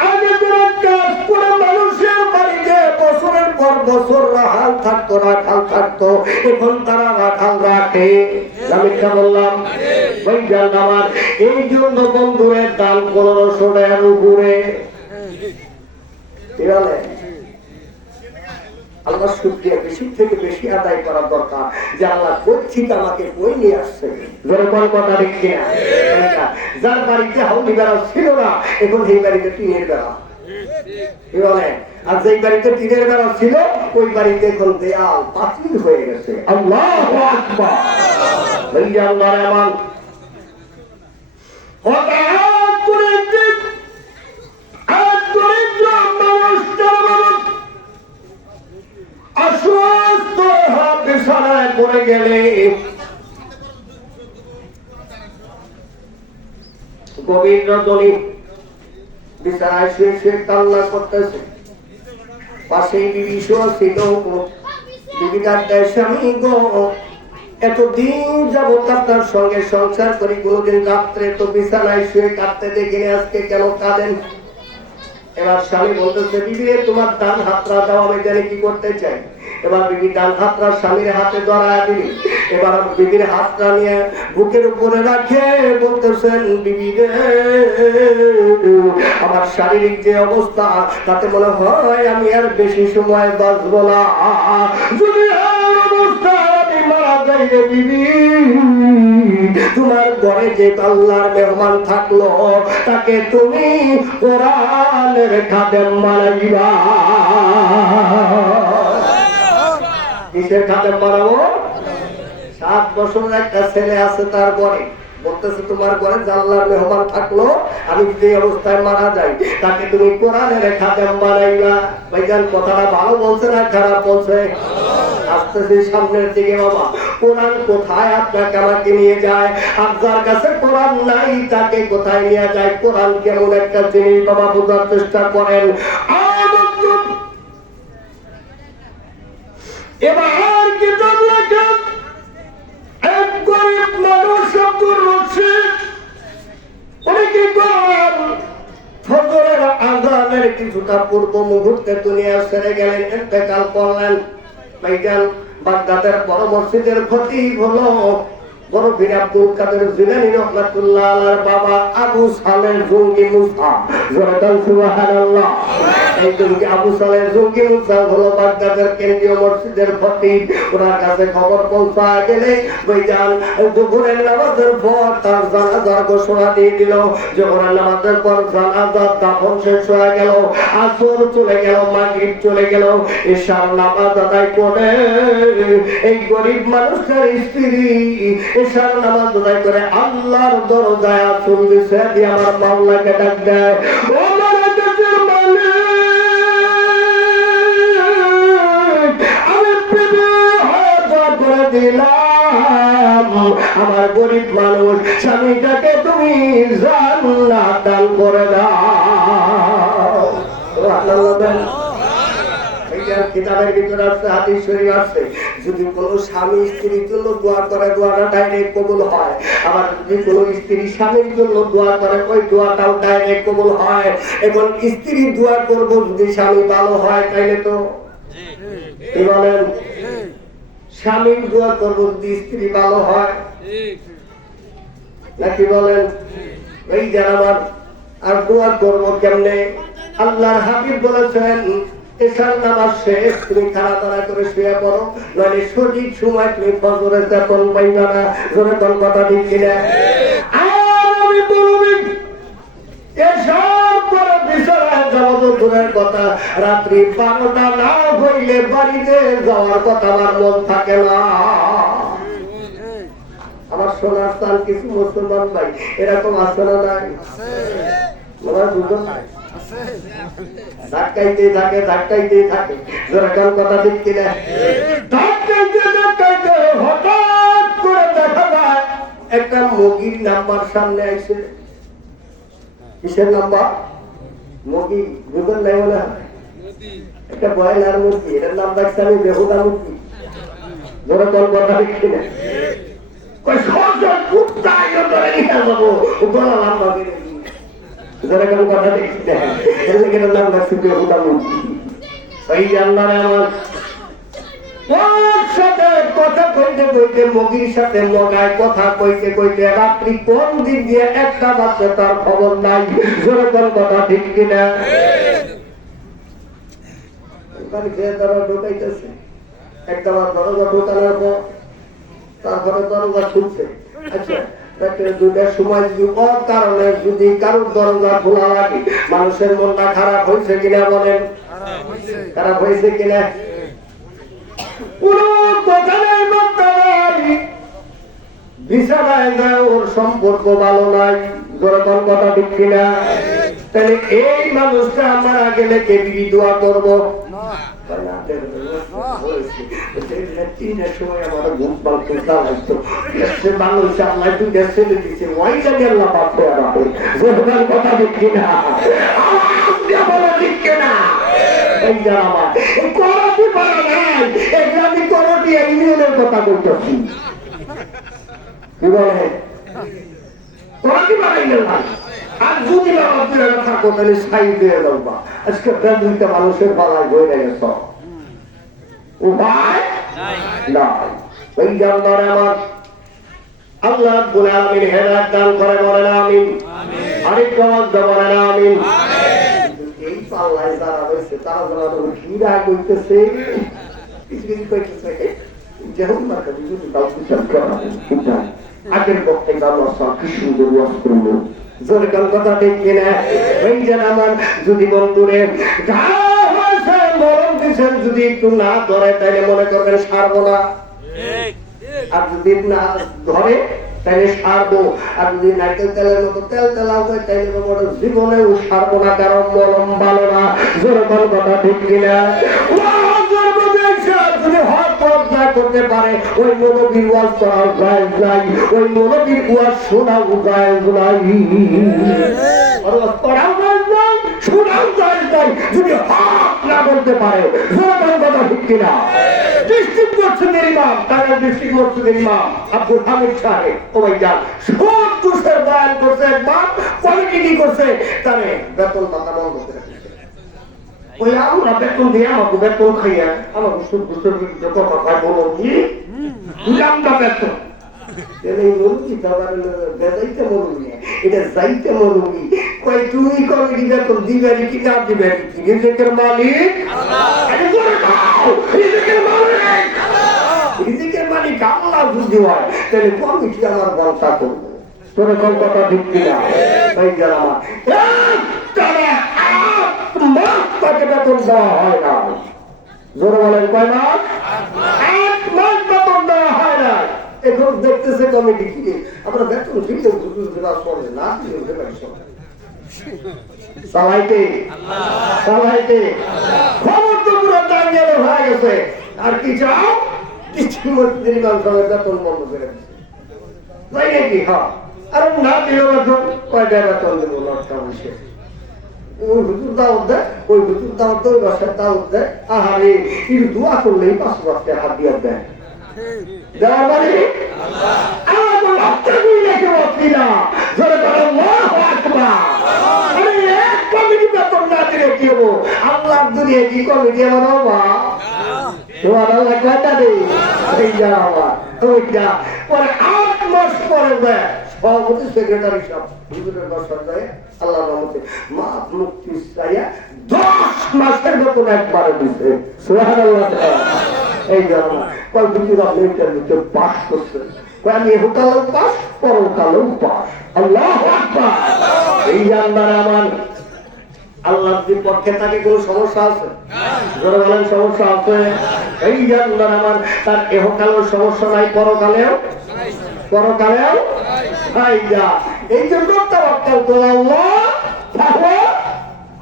আগে যারা কাজ করে মানুষের বাড়িতে বছরের পর বছর রাখাল থাকতো, রাখাল থাকতো, এখন তারা রাখাল রাখে। আমি বললাম ওই জান আমার, এই জন্য বন্ধুরের দাম 1500 টাকার উপরে। কি বলে? আল্লাহ শুকরিয়া বেশি থেকে বেশি আদায় করা দরকার, যে আল্লাহ করছি আমাকে বই নিয়ে আসছে। যেরকম কথা দেখছি না, যার বাড়িতে হাউলি বেড়া ছিল না এখন সেই বাড়িতে টিনের বেড়া। কি বলে? আর যেই বাড়িতে টিনের বেড়া ছিল ওই বাড়িতে এখন দেয়াল পাঁচিল হয়ে গেছে। আল্লাহু আকবার। আল্লাহ রহমান হঠাৎ করে অসুস্থ বিছানায় পড়ে গেলে গভীর রজনী বিছানায় শুয়ে শুয়ে কান্না করতেছে। পাশেই বিবি শুয়ে ছিল। বিবি ডাক্তার, স্বামী গো, এতদিন যাবত আপনার সঙ্গে সংসার করি, কোনদিন রাত্রে তো বিছানায় শুয়ে কাঁদতে দেখিনি, আজকে কেন কাঁদেন? এবার স্বামী বলতেছে, বিবি তোমার ডান হাতটা দাও, আমি জানি কি করতে চাই। এবার বিবি ডান হাতটা স্বামীর হাতে ধরায় দিলি। এবার বিবির হাতটা নিয়ে বুকের উপরে রাখে বলতেছেন, বিবি রে, আমার শারীরিক যে অবস্থা তাতে মনে হয় আমি আর বেশি সময় বাঁচবো না। যদি অবস্থা আমি মারা যাই রে বিবি, তোমার ঘরে যে আল্লাহর মেহমান থাকলো তাকে তুমি কোরআনের খাদেম বানাইবা। কিসের খাদেম বানাবো? 7 বছরের একটা ছেলে আছে, তার ঘরে বলতেছে তোমার ঘরে যে আল্লাহর মেহমান থাকলো, আমি যে অবস্থায় মারা যাই তাকে তুমি কোরআনের খাদেম বানাইবা। ভাইজান কথাটা ভালো বলছে না খারাপ বলছে? আসতেছি সামনের দিকে বাবা। কোরআন কোথায় আপনাকে আমাকে নিয়ে যায়? আপনার কাছে কোরআন নাই, তাকে কোথায় নিয়ে যায়? কোরআন কেমন একটা জিনিস বাবা, বোঝার চেষ্টা করেন। এবার কিতাব লেখা এক গরিব মানুষ আব্দুর রশিদ, উনি কি করেন? ফজরের আযানের কিছুটা পূর্ব মুহূর্তে দুনিয়া ছেড়ে গেলেন, ইন্তেকাল করলেন। ভাইজান, বাগদাদের বড় মসজিদের খতিব হলো বড় পীর আব্দুল কাদের জিলানী রাহমাতুল্লাহ আলাইহির বাবা আবু সালেহ জঙ্গি মুসা। জোরে বলেন সুবহানাল্লাহ। এই জঙ্গি আবু সালেহ জঙ্গি মুসা হলো বাগদাদের কেন্দ্রীয় মসজিদের খতিব। ওনার কাছে খবর পৌঁছায় গেলে ভাইজান দুপুরের নামাজের পর তার জানাজার ঘোষণা দিয়ে দিল। জোহরের নামাজের পর জানাজার দাফন শেষ হয়ে গেল, আসর চলে গেল, মাগরিব চলে গেল, ইশার নামাজ আদায় করে এই গরিব মানুষের স্ত্রী ইশার নামাজ আদায় করে আল্লাহর দরজায় আসল দিছে, দিয়ে আমার মাওলাকে ডাক দেয়, ও মালিকের মালিক, আমি বিবাহ করে দিলাম, আমার গরিব মানুষ স্বামীটাকে তুমি জান্নাত দান করে দাও। কিতাবের ভিতরে আছে, হাদিস শরীফ আছে, যদি কোন স্বামী স্ত্রীর জন্য দোয়া করে দোয়াটা ডাইরেক্ট কবুল হয়, আবার যদি কোন স্ত্রী স্বামীর জন্য দোয়া করে ওই দোয়াটাও ডাইরেক্ট কবুল হয়। এখন স্ত্রী দোয়া করবো যদি স্বামী ভালো হয় তাইলে তো কি বলেন? স্বামীর দোয়া করবো যদি স্ত্রী ভালো হয় নাকি বলেন? এই যারা আমার আর দোয়া করবো কেমনে? আল্লাহর হাবিব বলেছেন এশার নামাজ শেষ তুমি খাড়া করে শুয়ে পড়ো, নইলে সঠিক সময় তুমি ফজরের বেতন পাইবা না। জোরে কোন কথা ঠিক কিনা? আমি বলবি এসব পরে বিছানায় যাবো তো দূরের কথা, রাত্রি 12টা না হইলে বাড়িতে যাওয়ার কথা আমার মন থাকে না। সোনার চান কিছু মুসলমান ভাই এরকম আছে না নাই? ধাক্কাইতেই থাকে যেরকম কথা ঠিক কিনা? ধাক্কাইতে হঠাৎ করে দেখা যায় একটা মুরগির নাম্বার সামনে আইছে। কিসের নাম্বার? মুরগি বুঝলেন নাই মনে হয়? একটা ব্রয়লার মুরগি, এটার নাম রাখছে আমি বেহুদা মুরগি। যেরকম কথা ঠিক কিনা? যেরকম কথা ঠিক কিনা? এটার নাম রাখছে বেহুদা মুরগি। ওই আল্লাহ আমার সাথে কথা কইতে কইতে মুগির সাথে মগায় কথা কইতে কইতে রাত্রি কোন দিক দিয়ে একটা বাচ্চা তার খবর নাই। যেরকম কথা ঠিক কিনা? ঢুকাইতেছে একটা দরজা ঢুকানোর পর তারপরে দরজা খুলছে। আচ্ছা দুটার সময় যদি অকারণে যদি কারোর দরজা খোলা লাগে মানুষের মনটা খারাপ হয়েছে কিনা বলেন? খারাপ হয়েছে কিনা? বিছানায় যায় ওর সম্পর্ক ভালো নাই। যেরকম কথা ঠিক কিনা? তাহলে এই মানুষটা আমার গেলে কে বিবি দোয়া করবো? সময় আমার ঘুম পাল্টে মানুষ আল্লাহ দুইটা ছেলে দিচ্ছে কথা ঠিক কিনা? ঠিক কিনা? কথা বলতেছি কি বলে? আর যদি থাকো তাহলে সাই দিয়ে দেবো। আজকে দুইটা মানুষের পালায় বই গেছ উপায় নাই। ওই জানদার আমার আল্লাহ রাব্বুল আলামিন হেদায়েত দান করে বলেন আমিন। আরেকটু আওয়াজ দিয়ে বলেন আমিন। এই পাল্লায় যারা রয়েছে তারা যারা ঘিরা করতেছে কিছু কইতেছে যেমন না যদি দাও বিচার করা আগের পক্ষে আল্লাহ কি সুন্দর ওয়াজ করলো। যেরকম কথা ঠিক কিনা? ওই যেন আমার যদি বন্ধুরে মরণ দিচ্ছেন যদি একটু না ধরে তাইলে মনে করবেন সারবো না, আর যদি না ধরে তাইলে সারবো, আর যদি নারকেল তেলের মতো তেল তেলাও হয় তাইলে জীবনেও সারবো না, কারণ মলম ভালো না। যেরকম কথা ঠিক কিনা? করতে পারে ওই মনোবীর ওয়াজ করা জায়েজ নাই, ওই মনোবীর ওয়াজ শোনা জায়েজ নাই, করাও জায়েজ নাই, শোনাও জায়েজ নাই যদি হক না বলতে পারে। যেরকম কথা ঠিক কিনা? ডিস্ট্রিক্ট মসজিদের ইমাম, ঢাকা ডিস্ট্রিক্ট মসজিদের ইমাম আব্দুল হামিদ সাহেব ওবাইদার সব দুশের বয়ান করছে, একবার কোয়ালিটি কি করছে তারে বেতন টাকা বন্ধ করে ওই আমরা বেতন দিয়ে আমাকে বেতন খাইয়া আমাকে কথা খাই বলো কি আমরা বেতন এটা যাইতে মরুমি কয় তুমি কমিটি বেতন দিবে কি না দিবে? রিজিকের মালিক রিজিকের মালিক আল্লাহ যদি হয় তাহলে কমিটি আমার বলতা করবো। তোর কথা ঠিক কিনা? ভাই যারা আমার তাকে বেতন দেওয়া হয় না। জোরে বলেন কয় মাস? 1 মাস বেতন দেওয়া হয় না। এখন দেখতেছে কমিটি কি আমরা বেতন দিতে চলে না চালাইতে চালাইতে খবর তো পুরো দাঁড়িয়ে হয়ে গেছে। আর কি চাও? বেতন বন্ধ করে দিচ্ছে তাই নাকি? হ্যাঁ, আর না দিল বেতন কয়টা বেতন দেবো? লটকা বসে ওই হুজুর দাওয়াত দেয়, ওই হুজুর দাওয়াত দেয়, ওই বাসায় দাওয়াত দেয়। আহারে কিন্তু দোয়া করলেই 5 বছর হাত দিয়ে দেয়। দেওয়া মানে আমার তো লক্ষ্য করি রেখে বসছি না। ধরে বলো আল্লাহু আকবার। আরে এক কমিটি বেতন না দিলে কি হবো? আল্লাহ দুনিয়া কি কমিটি আমার বাবা তোমার আল্লাহ কথা দেয় এই যা বাবা ওইটা পরে 8 মাস পরে দেয় সভাপতি সেক্রেটারি সব হুজুরের বসার যায় আল্লাহ রহমতে মা মুক্তি চাইয়া 10 মাসের বেতন একবারে দিচ্ছে। সুবহানাল্লাহ। এই জানা কয় হুজুর আপনি ইন্টারভিউতে পাস করছেন, আমি হোটালেও পাস পরকালেও পাস। আল্লাহু আকবার। এই জানবার আমার আল্লাহর পক্ষে তাকে কোনো সমস্যা আছে? যারা বলেন সমস্যা আছে? এই জানবার আমার তার এহকালেও সমস্যা নাই, পরকালেও পরকালেও ফায়দা। এই জন্য তাওয়াক্কুল করে আল্লাহ তাহলে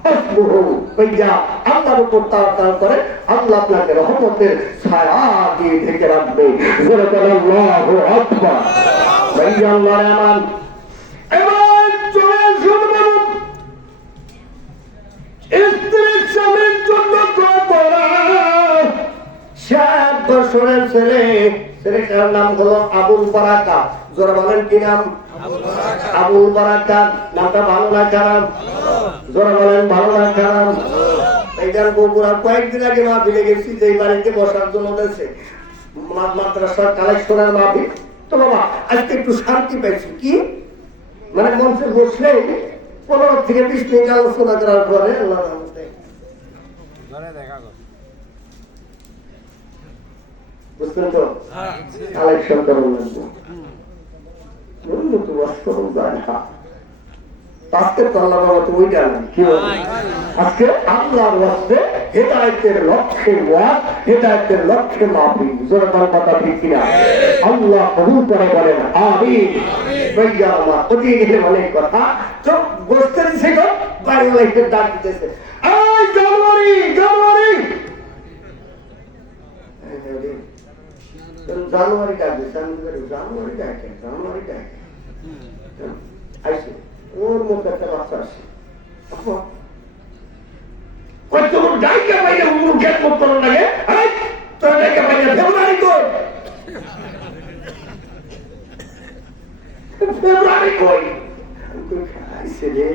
হাসবুহু, ফায়দা আল্লাহর উপর তাওয়াক্কুল করে আল্লাহ আপনাকে রহমতের ছায়া দিয়ে ঢেকে রাখবে। জোরে বলে আল্লাহু আকবার। ফায়দা আল্লাহর আমান। এবার চলে শুনবেন স্ত্রীর স্বামীর জন্য দোয়া করা। 7 বছরের ছেলে, ছেলেটার নাম হলো আবুল বারাকাত। জোরে বলেন কি নাম? আবুল বারাকাত। নামটা ভালো না খারাপ? জোরে বলেন ভালো না খারাপ? এইটার বগুড়া কয়েকদিন আগে মাহফিলে গেছি, যে বাড়িতে বসার জন্য গেছে মাদ্রাসার কালেকশনের মাহফিল। তো বাবা আজকে একটু শান্তি পাইছি। কি মানে মঞ্চে বসলে 15 থেকে 20 মিনিট আলোচনা করার পরে আল্লাহ বুঝলেন তো কালেকশন করুন তো বাস্তব যায়। আজকে তো আল্লাহ বাবা তো ওইটা না কি আজকে আল্লাহর ওয়াস্তে হেদায়েতের লক্ষ্যে ওয়াজ, হেদায়েতের লক্ষ্যে মাহফিল। জোরে বল কথা ঠিক কিনা? আল্লাহ কবুল করে বলেন আমিন। ভাইয়া আমার ওদি গেলে অনেক কথা তো বসতে দিছে গো, বাড়ি লাইতে ডাক দিতেছে, এই জানুয়ারি জানুয়ারি জানুয়ারি ডাকবে, জানুয়ারি ডাকে, জানুয়ারি ডাকে আইসে। ওর মুখে একটা বাচ্চা আসে, ডাইকা পাইলে মুখে করতে লাগে, তোর ডাইকা পাইলে ফেব্রুয়ারি কই, ফেব্রুয়ারি কই আইসে রে।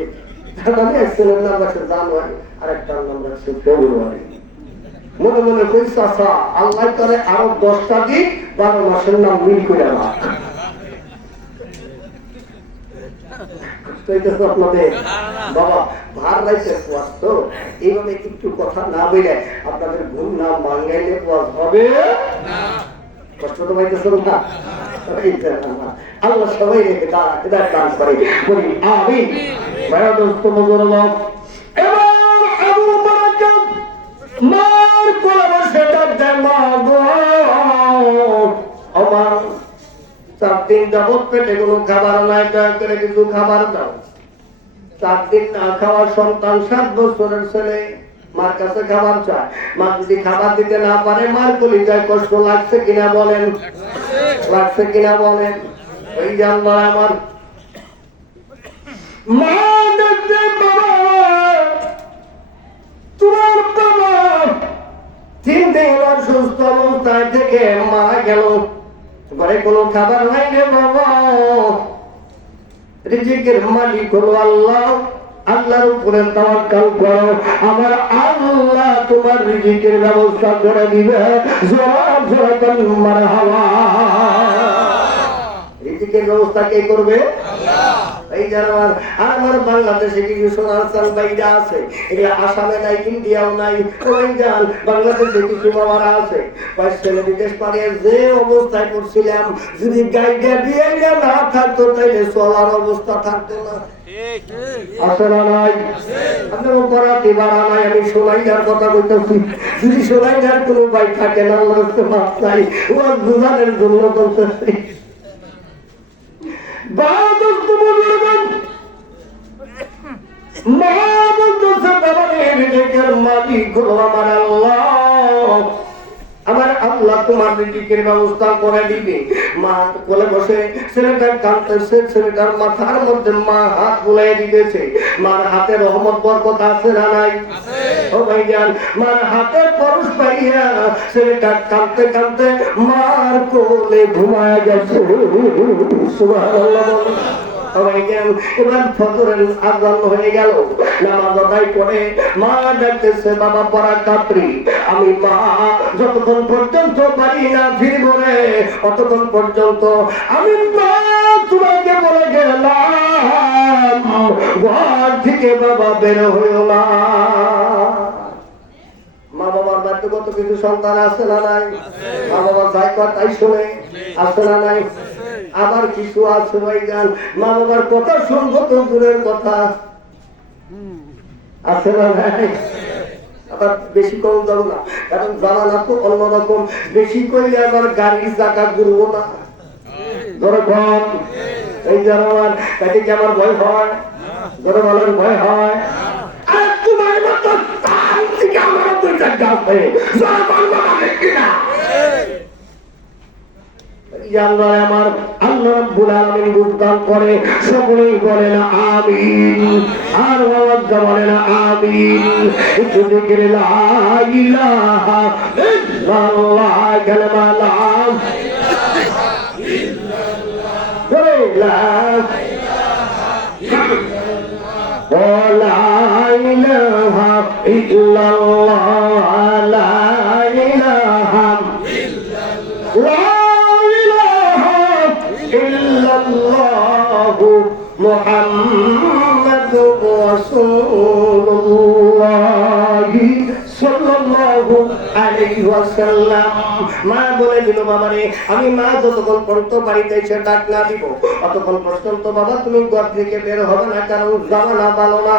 মানে একজনের নাম রাখছে জানুয়ারি, আরেকটার নাম রাখছে ফেব্রুয়ারি। মনে মনে কই চাচা আল্লাহ করে আরো 10টা দিন 12 মাসের নাম মিল করে রাখ। আপনাদের বাবা ভার রাইতে তো এইভাবে একটু কথা না বলে আপনাদের ঘুম না ভাঙাইলে হবে কষ্ট তো পাইতেছেন না। আল্লাহ সবাই রেখে দান করে বলি আমিন। ভাইয়া দোস্ত মজুর লোক এবার আবু বারাকাত মার কোলে বসে ডাকতে মাগো আমার 4 দিন যাবত পেটে কোনো খাবার নাই, দয়া করে কিছু খাবার দাও। 4 দিন না খাওয়া সন্তান, 7 বছরের ছেলে মার কাছে খাবার চায়। মা যদি খাবার দিতে না পারে মার কলিজায় কষ্ট লাগছে কিনা বলেন? লাগছে কিনা বলেন? ওই যে আল্লাহ আমার মা দেখতে বাবা, তোমার বাবা 3 দিন অসুস্থ অবস্থায় থেকে মারা গেল, ঘরে কোনো খাবার নাই রে বাবা। রিজিকের মালিক হলো আল্লাহ, আল্লাহর উপরে তাওয়াক্কুল করো, আমার আল্লাহ তোমার রিজিকের ব্যবস্থা করে দিবে। জোরে জোরে বলুন মারহাবা। রিজিকের ব্যবস্থা কে করবে? আল্লাহ। এই জানার আমার বাংলাদেশে কিছু সোনার চাল বাইরা আছে, এগুলা আসামে নাই, ইন্ডিয়াও নাই। ওই জান বাংলাদেশে কিছু বাবারা আছে, ছেলে বিদেশ পাড়িয়ে যে অবস্থায় করছিলাম, যদি গাইডা দিয়ে না থাকতো তাইলে চলার অবস্থা থাকতো না। আসলে নাই আপনার করাতে বাড়া নাই। আমি সোনাইয়ার কথা বলতেছি, যদি সোনাইয়ার কোনো ভাই থাকে না মাছ নাই, ও দুজনের জন্য বলতেছি। আমার আল্লাহ তোমার রিজিকের ব্যবস্থা করে দিবে। মা কোলে বসে ছেলেটার কাঁদতেছে, ছেলেটার মাথার মধ্যে মা হাত বুলাই দিতেছে। মার হাতে রহমত বরকত আছে না নাই? ও ভাইজান, মার হাতে পরশ পাইয়া ছেলেটা কাঁদতে কাঁদতে মার কোলে ঘুমায় গেছে। সুবহানাল্লাহ। এবার ফজরের আযান হয়ে গেল, নামাজ আদায় করে মা ডাকতেছে, বাবা বারাকাতরি, আমি মা যতক্ষণ পর্যন্ত পারি না ফিরব রে, ততক্ষণ পর্যন্ত আমি মা তোমাকে বলে গেলাম ঘর থেকে বাবা বের হইও না। মা বাবার বাড়িতে কত কিছু সন্তান আছে না নাই? মা বাবার যাই কথাই শুনে আছে না নাই? আবার কিছু আছে ভাইজান মা বাবার কথা শুনবো তো দূরের কথা, আছে না নাই? আবার বেশি কম যাবো না, কারণ জানা না তো অন্যরকম। বেশি করলে আবার গাড়ির চাকা ঘুরবো না, যখন এই যে আমার তাকে কি আমার ভয় হয়? ধরে বলার ভয় হয়? আর তোমার মতো তান্ত্রিক আমারও দুইটা গাছে যারা বলবো কিনা আমার আল্লাহ রাব্বুল আলামিন বুঝদান করে সকলেই বলে না আমিন। আর আওয়াজ বলে না আমিন। একটু জিকির লা ইলাহা ইল্লাল্লাহ কালিমা লা ইলাহা ইল্লাল্লাহ লা ইলাহা ইল্লাল্লাহ লা ইলাহা ইল্লাল্লাহ ইল্লাল্লাহু মুহাম্মাদুর রাসূলুল্লাহ সাল্লাল্লাহু আলাইহি ওয়াসাল্লাম। মা বলে দিল বাবারে আমি মা যতক্ষণ পর্যন্ত বাড়িতে এসে ডাক না দিব অতক্ষণ পর্যন্ত বাবা তুমি ঘর থেকে বের হবে না, কারণ জামানা ভালো না।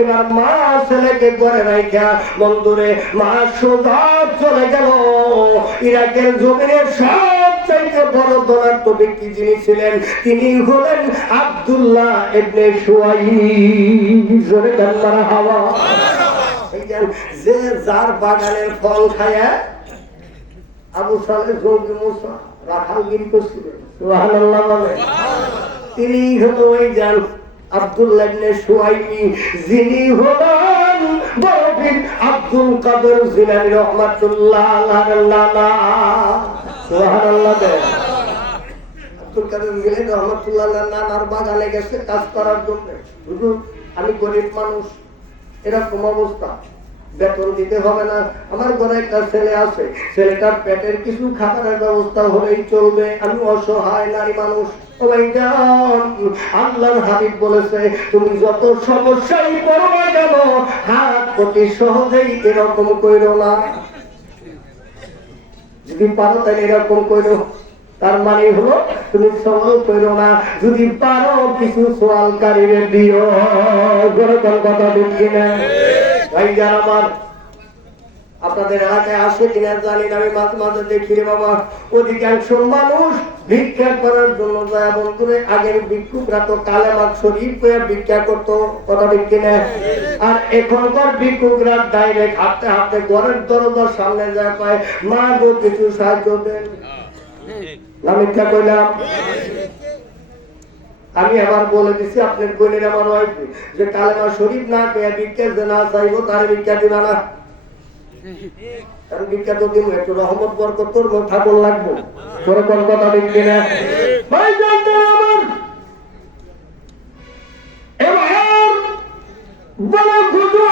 এবার মা ছেলেকে ঘরে রাইখা বন্ধুরে মা সোজা চলে গেল ইরাকের জমিনে সব চাইতে বড় ধনাঢ্য ব্যক্তি যিনি ছিলেন তিনি হলেন আব্দুল্লাহ ইবনে সুয়াইব। জোরে কান্নার হাওয়া। যে যার বাগানের ফল খায়া আবু সালেহ জঙ্গি মুসা রাখালগিরি করছিলেন, সুবহানাল্লাহ বলে, তিনি হলো ওই যান আব্দুল্লাহ ইবনে সুয়াইবি, যিনি হলেন বড় পীর আব্দুল কাদের জিলানী রাহমাতুল্লাহ আলাইহি নানা। সুবহানাল্লাহ। আব্দুল কাদের জিলানী রাহমাতুল্লাহ নানার বাগানে গেছে কাজ করার জন্য। হুজুর আমি গরিব মানুষ, এরকম অবস্থা, বেতন দিতে হবে না, আমার ঘরে একটা ছেলে আছে, ছেলেটার পেটের কিছু খাবারের ব্যবস্থা হলেই চলবে, আমি অসহায় নারী মানুষ। আল্লাহর হাবিব বলেছে তুমি যত সমস্যায় পড়ো না কেন হাত প্রতি সহজেই এরকম কইরো না, যদি পারো তাহলে এরকম কইরো। তার মানে হলো তুমি সওয়াল করো না, যদি পারো কিছু সওয়ালকারীরে দিও। গরকল কথা ঠিক কিনা ভাইজান আমার? আপনাদের এলাকায় আসে কিনা জানি না, আমি মাঝে মাঝে দেখি রে বাবা অধিকাংশ মানুষ ভিক্ষা করার জন্য যায়। বন্ধুরে আগের ভিক্ষুকরা তো কালেমা শরীফ করে ভিক্ষা করতো, কথা ঠিক কিনা? আর এখনকার ভিক্ষুকরা ডাইরেক্ট হাঁটতে হাঁটতে ঘরের দরজার সামনে যায় পায় মা গো কিছু সাহায্য দেন। না মিথ্যা কইলাম? আমি আবার বলে দিছি আপনার বোনের আমার ওয়াইফ যে কালেমা শরীফ না পেয়ে ভিক্ষা যে না চাইবো তার ভিক্ষা দিবা না। কারণ ভিক্ষা তো দিব একটু রহমত বরকত তোর ঠাকুর লাগবো। তোর কোন কথা দেখবি না ভাই জানতে আমার এবার বলো খুঁজো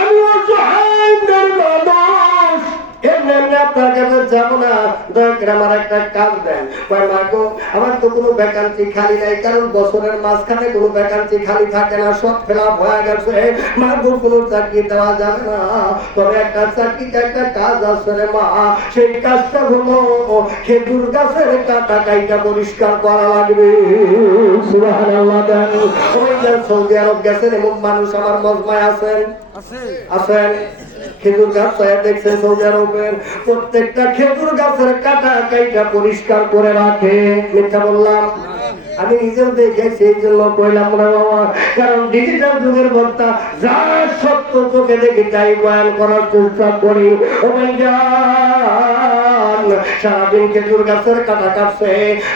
আমি অসহায়দের মানুষ এমনি আপনার কাছে যাবো না, দয়া করে আমার একটা কাজ দেন। মা গো আমার তো কোনো ভ্যাকান্সি খালি নাই, কারণ বছরের মাঝখানে কোনো ভ্যাকান্সি খালি থাকে না, সব ফিল আপ হয়ে গেছে। মা গো কোনো চাকরি দেওয়া যাবে না, তবে একটা চাকরিতে একটা কাজ আছে রে মা, সেই কাজটা হলো খেজুর গাছের কাটা কাইটা পরিষ্কার করা লাগবে। সুবহানাল্লাহ। ওই যে সৌদি আরব গেছেন এমন মানুষ আমার মজমায় আছেন আছেন খেজুর গাছ দেখছেন সৌদি আরবের প্রত্যেকটা খেজুর গাছের কাটা কাইটা পরিষ্কার করে রাখে। মিথ্যা বললাম? আমি নিজেও দেখেছি, এই জন্য কইলাম না বাবা, কারণ ডিজিটাল যুগের বক্তা যা সত্য চোখে দেখি তাই বয়ান করার চেষ্টা করি। ও ভাই জান সারাদিন খেজুর গাছের কাটা কাটছে,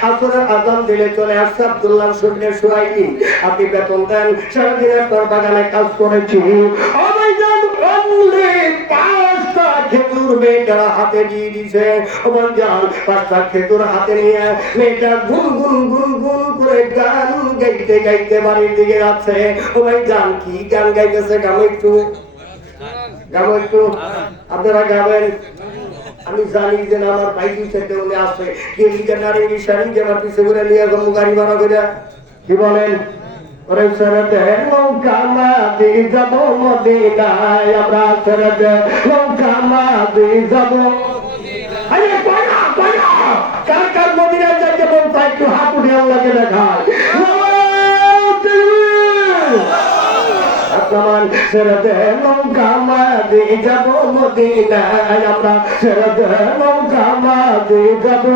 আসরের আজান দিলে চলে আসছে আব্দুল্লাহ ইবনে সুয়াইবি, আপনি বেতন দেন, সারাদিন আপনার বাগানে কাজ করেছি। ও ভাই জান পাঁচটা খেজুর মেয়েটার হাতে দিয়ে দিছে। আমার জান পাঁচটা খেজুর হাতে নিয়ে মেয়েটা গুন গুন গুন গুন করে গান গাইতে গাইতে বাড়ির দিকে যাচ্ছে। ও ভাই জান কি গান গাইতেছে? গামো একটু আপনারা গাবেন। আমি জানি যে আমার ভাই দুইটাতে উনি আসবে কি লিখে নারী সারি যে আমার পিছিয়ে করে নিয়ে যাবো গাড়ি ভাড়া করে। কি বলেন? ওরে সরতে নৌকা মাদি যাব মদিনায়, আমরা সরতে নৌকা মাদি যাব। আরে কয়না কয়না কার কার মদিনায় যাইতে বলতে একটু হাত উঠে আল্লাহকে দেখায়। আপনার সরতে নৌকা মাদি যাব মদিনায়, আমরা সরতে নৌকা মাদি যাব।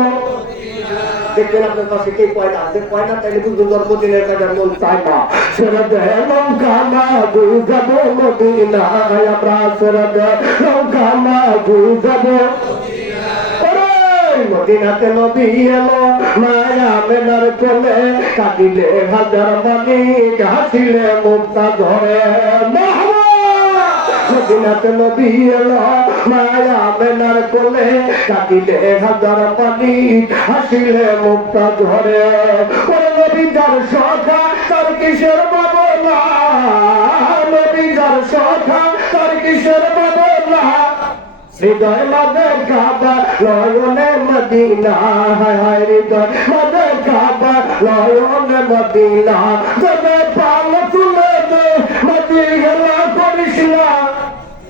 দেখবেন আপনার পাশে কে কয়না আছে, কয়না তাইলে বুঝবেন জন্মদিনের কাটার মন চায় না। ছেড়ে দে নৌকা মাঝি যাব মদিনায়, আমরা ছেড়ে দে নৌকা মাঝি যাব মদিনাতে নবী এলো মায়া মেনার কোলে, কাঁদিলে হাজার মালিক হাসিলে মুক্তা ধরে। মদিনাতে নবী এলো মায়া মেনার কোলে, কাঁদিলে হাজার মালিক হাসিলে মুক্তা ধরে। ওরে নবী যার সখা তার কিসের বাবলা, নবী যার সখা তার কিসের বাবলা, হৃদয় মাঝে কাবা নয়নে মদিনা, হায় হায় হৃদয় মাঝে কাবা নয়নে মদিনা। তবে পাল তুলে দে মদিনা করিস না,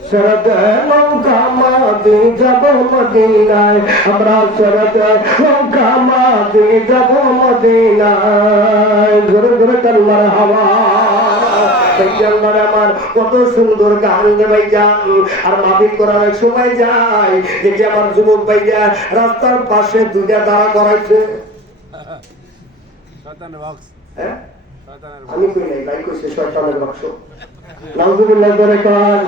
ছেড়ে দে নৌকা মাঝি যাব মদিনায়, আমরা ছেড়ে দে নৌকা মাঝি যাব মদিনায়। ঘুরে ঘুরে কাল্লার হাওয়া আমার কত সুন্দর গান রে ভাইজান। আর মাহফিল করার সময় যায় দেখি আমার যুবক ভাইয়া রাস্তার পাশে দুইটা দাঁড়া করাইছে। আমি কই নাই, ভাই কইছে শয়তানের বাক্স। নাউজুবিল্লাহ করে কান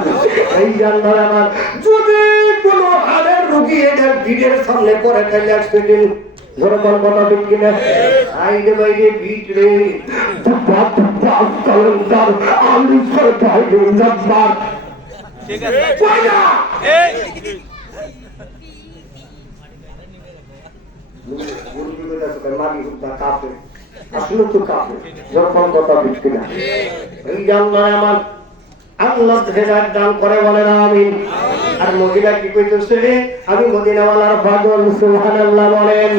এই জানবার আমার যদি কোনো হাড়ের রোগী এদের ভিড়ের সামনে পড়ে তাহলে অ্যাক্সিডেন্ট ধরে কোন কথা ঠিক কিনা? আইরে বাইরে ভিড় রে আমি ঠিক আছে আসলে তো কাপে যখন কথা বিক্রি না এই জানলায় আমার আল্লাহ হেদায়েত দান করে বলেন আমিন। আর মদিনা কি কইতেছে? আমি মদিনাওয়ালার পাগল, সুবহানাল্লাহ বলেন।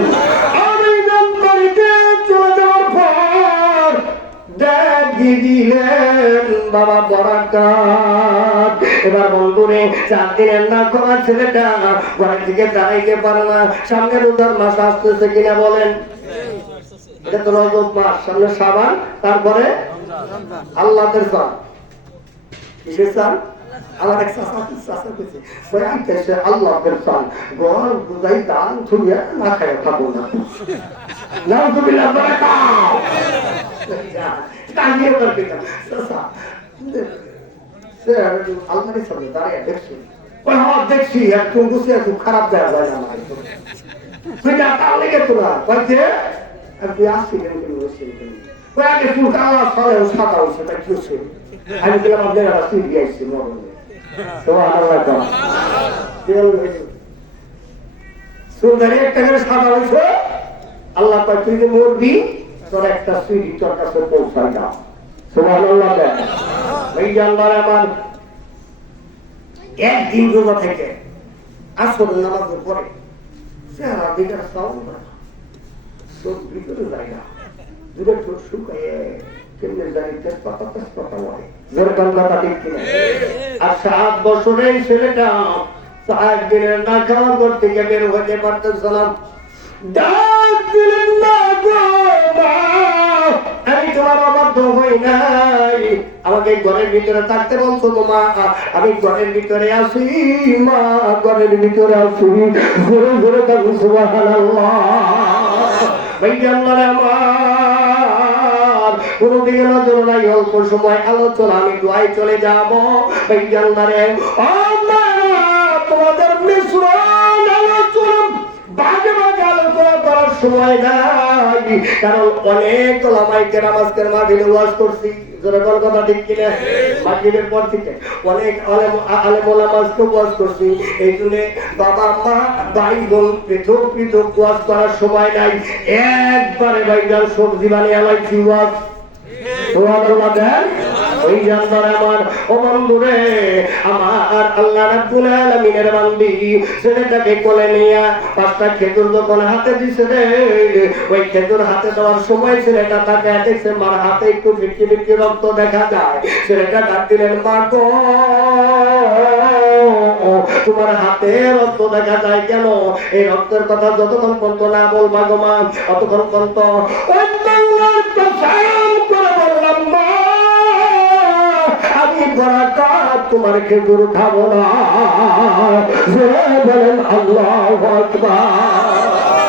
আমি জানবাড়িতে চলে যাওয়ার পর দেখি দিলেন বাবা বরাকাত। এবার বন্ধুরে 4 দিনের না করা ছেলেটা ঘরের দিকে দাঁড়াইতে পারে না। সামনে রোজার মাস আসতেছে কিনা বলেন? এটা তো রজব মাস, সামনে শাবান, তারপরে আল্লাহর সান। কিসের সান? আমার এক চাচা কইছে ওই আইতেছে আল্লাহর সান, ঘর বুঝাই দান ছুড়িয়া না খায় খাবো না। নাউজুবিল্লাহ বারাকাত। কাহিয়ে করতে চাচা আলমারির সামনে দাঁড়িয়ে দেখছি, ওই আমার দেখছি একটু গুছিয়ে একটু খারাপ দেওয়া যায় না আমার সেটা তার লেগে তোরা কয়েছে আর তুই আসছি কেন কেন বসে ওই আগে চুল কালা সরে সাদা হয়েছে তাই কি হচ্ছে? আমি বললাম আপনার একটা চুল দিয়ে আসছি মরণে তোমার আল্লাহ চুল দাঁড়িয়ে একটা করে সাদা হয়েছে। আল্লাহ কয় তুই যে মরবি তোর একটা সুইডি তোর কাছে পৌঁছায় না। তোমার আল্লাহ দেয় এই জানবার আমার একদিন রোজা থেকে আসর নামাজের পরে চেহারা দিকে সাউন্ড না, চোখ ভিতরে যায় না, দূরে চোখ শুকায় কেমনে জানি তেজপাতা তেজপাতা হয় জোর কথা ঠিক কিনা? আর 7 বছরের ছেলেটা 7 দিনের না খাওয়া ঘর থেকে বের হতে পারতেছিলাম। ডাক দিলেন না গো মা, আমি তোমার অবাধ্য হই নাই, আমাকে ঘরের ভিতরে থাকতে বলছো তো মা, আমি ঘরের ভিতরে আছি মা, ঘরের ভিতরে আছি। ঘুরে ঘুরে থাকুন সুবহানাল্লাহ। ভাইজানরা আমার কোনদিকে নজর নাই, অল্প সময় আলোচনা আমি দোয়ায় চলে যাব। ভাইজানরে তোমাদের মিশ্রণ আলোচনা বাজে বাজে আলোচনা করার সময় নাই, কারণ অনেক ওলামায়ে কেরাম আজকের মাহফিলে ওয়াজ করছি। জোরের কথা ঠিক কিনা? মাগরিবের পর থেকে অনেক আলেম ওলামা আজকে ওয়াজ করছি। এই জন্য বাবা মা ভাই বোন পৃথক পৃথক ওয়াজ করার সময় নাই, একবারে ভাইজান সবজি বানিয়ে আলাইছি ওয়াজ। সুবহানাল্লাহ দেন ওই জানবার আমার ও বন্ধুরে আমার আল্লাহ রাব্বুল আলামিনের বান্দি ছেলেটাকে কোলে নিয়ে 5টা খেজুর যখন হাতে দিছে রে, ওই খেজুর হাতে দেওয়ার সময় ছেলেটা তাকে দেখছে মার হাতে একটু ফিটকি ফিটকি রক্ত দেখা যায়। ছেলেটা ডাক দিলেন মা গো তোমার হাতে রক্ত দেখা যায় কেন? এই রক্তের কথা যতক্ষণ পর্যন্ত না বলবা গো মা ততক্ষণ পর্যন্ত আমি বরাকাত তোমার খেজুর খাবো না। বলেন আল্লাহু আকবার।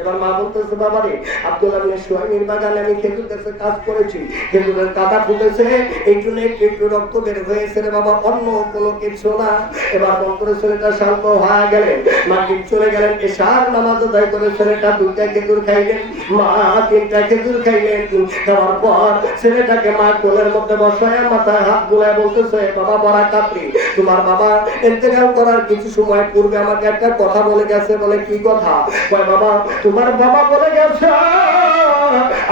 এবার মা বলতে বলতেছে বাবা রে আব্দুল্লাহ ইবনে সুহাইমের বাগানে আমি খেজুর গাছে কাজ করেছি, খেজুরের কাঁটা ফুটেছে, এই জন্য একটু রক্ত বের হয়েছে রে বাবা, অন্য কোনো কিছু না। এবার বন্ধুর ছেলেটা শান্ত হয়ে গেলেন, মাগরিব চলে গেলেন, এশার নামাজ আদায় করে ছেলেটা 2টা খেজুর খাইলেন, মা 3টা খেজুর খাইলেন। খাওয়ার পর ছেলেটাকে মা কোলের মধ্যে বসায় মাথায় হাত বুলায় বলতেছে বাবা বারাকাতরি, তোমার বাবা ইন্তেকাল করার কিছু সময় পূর্বে আমাকে একটা কথা বলে গেছে। বলে কি কথা? কয় বাবা তোমার বাবা বলে গেছে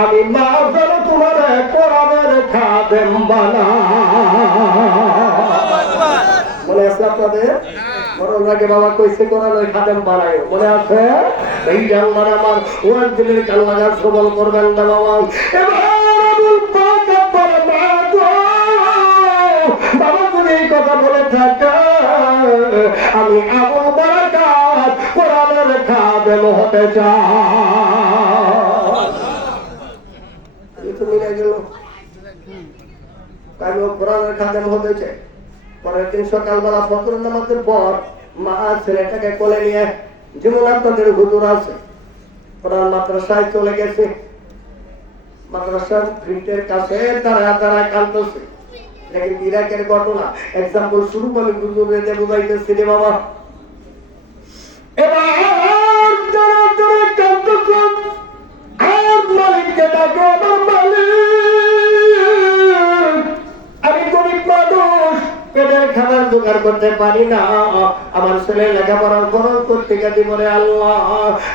আমি মা যেন তোমার কোরআনের খাদেম বানাই। মনে আছে আপনাদের? মরণ আগে বাবা কইছে কোরআনের খাদেম বানাই, মনে আছে? এই জানলার আমার ওয়াজ দিলের কাল্লা গাছ সবল করবেন না বাবা। বাবা তুমি এই কথা বলে থাকা আমি আবুল বারাকাত কোরআনের খাদেম হতে চাই। মিলে গেল, আমি কোরআনের খাদেম হতে চাই। পরের দিন সকালবেলা ফজর নামাজের পর মা ছেলেটাকে কোলে নিয়ে যেমন আপনাদের হুজুর আছে কোরআন মাদ্রাসায় চলে গেছে। মাদ্রাসার প্রিন্টের কাছে দাঁড়া দাঁড়া কাঁদতেছে। দেখেন ইরাকের ঘটনা, এক্সাম্পল শুরু করে হুজুরের বুঝাইতেছি রে বাবা। এবার দাঁড়া দাঁড়া কাঁদতেছে, আর মালিককে ডাকে আমার মালিক আমি গরিব মানুষ, পেটের খাবার জোগাড় করতে পারি না, আমার ছেলে লেখাপড়ার খরচ করতে গেছি বলে আল্লাহ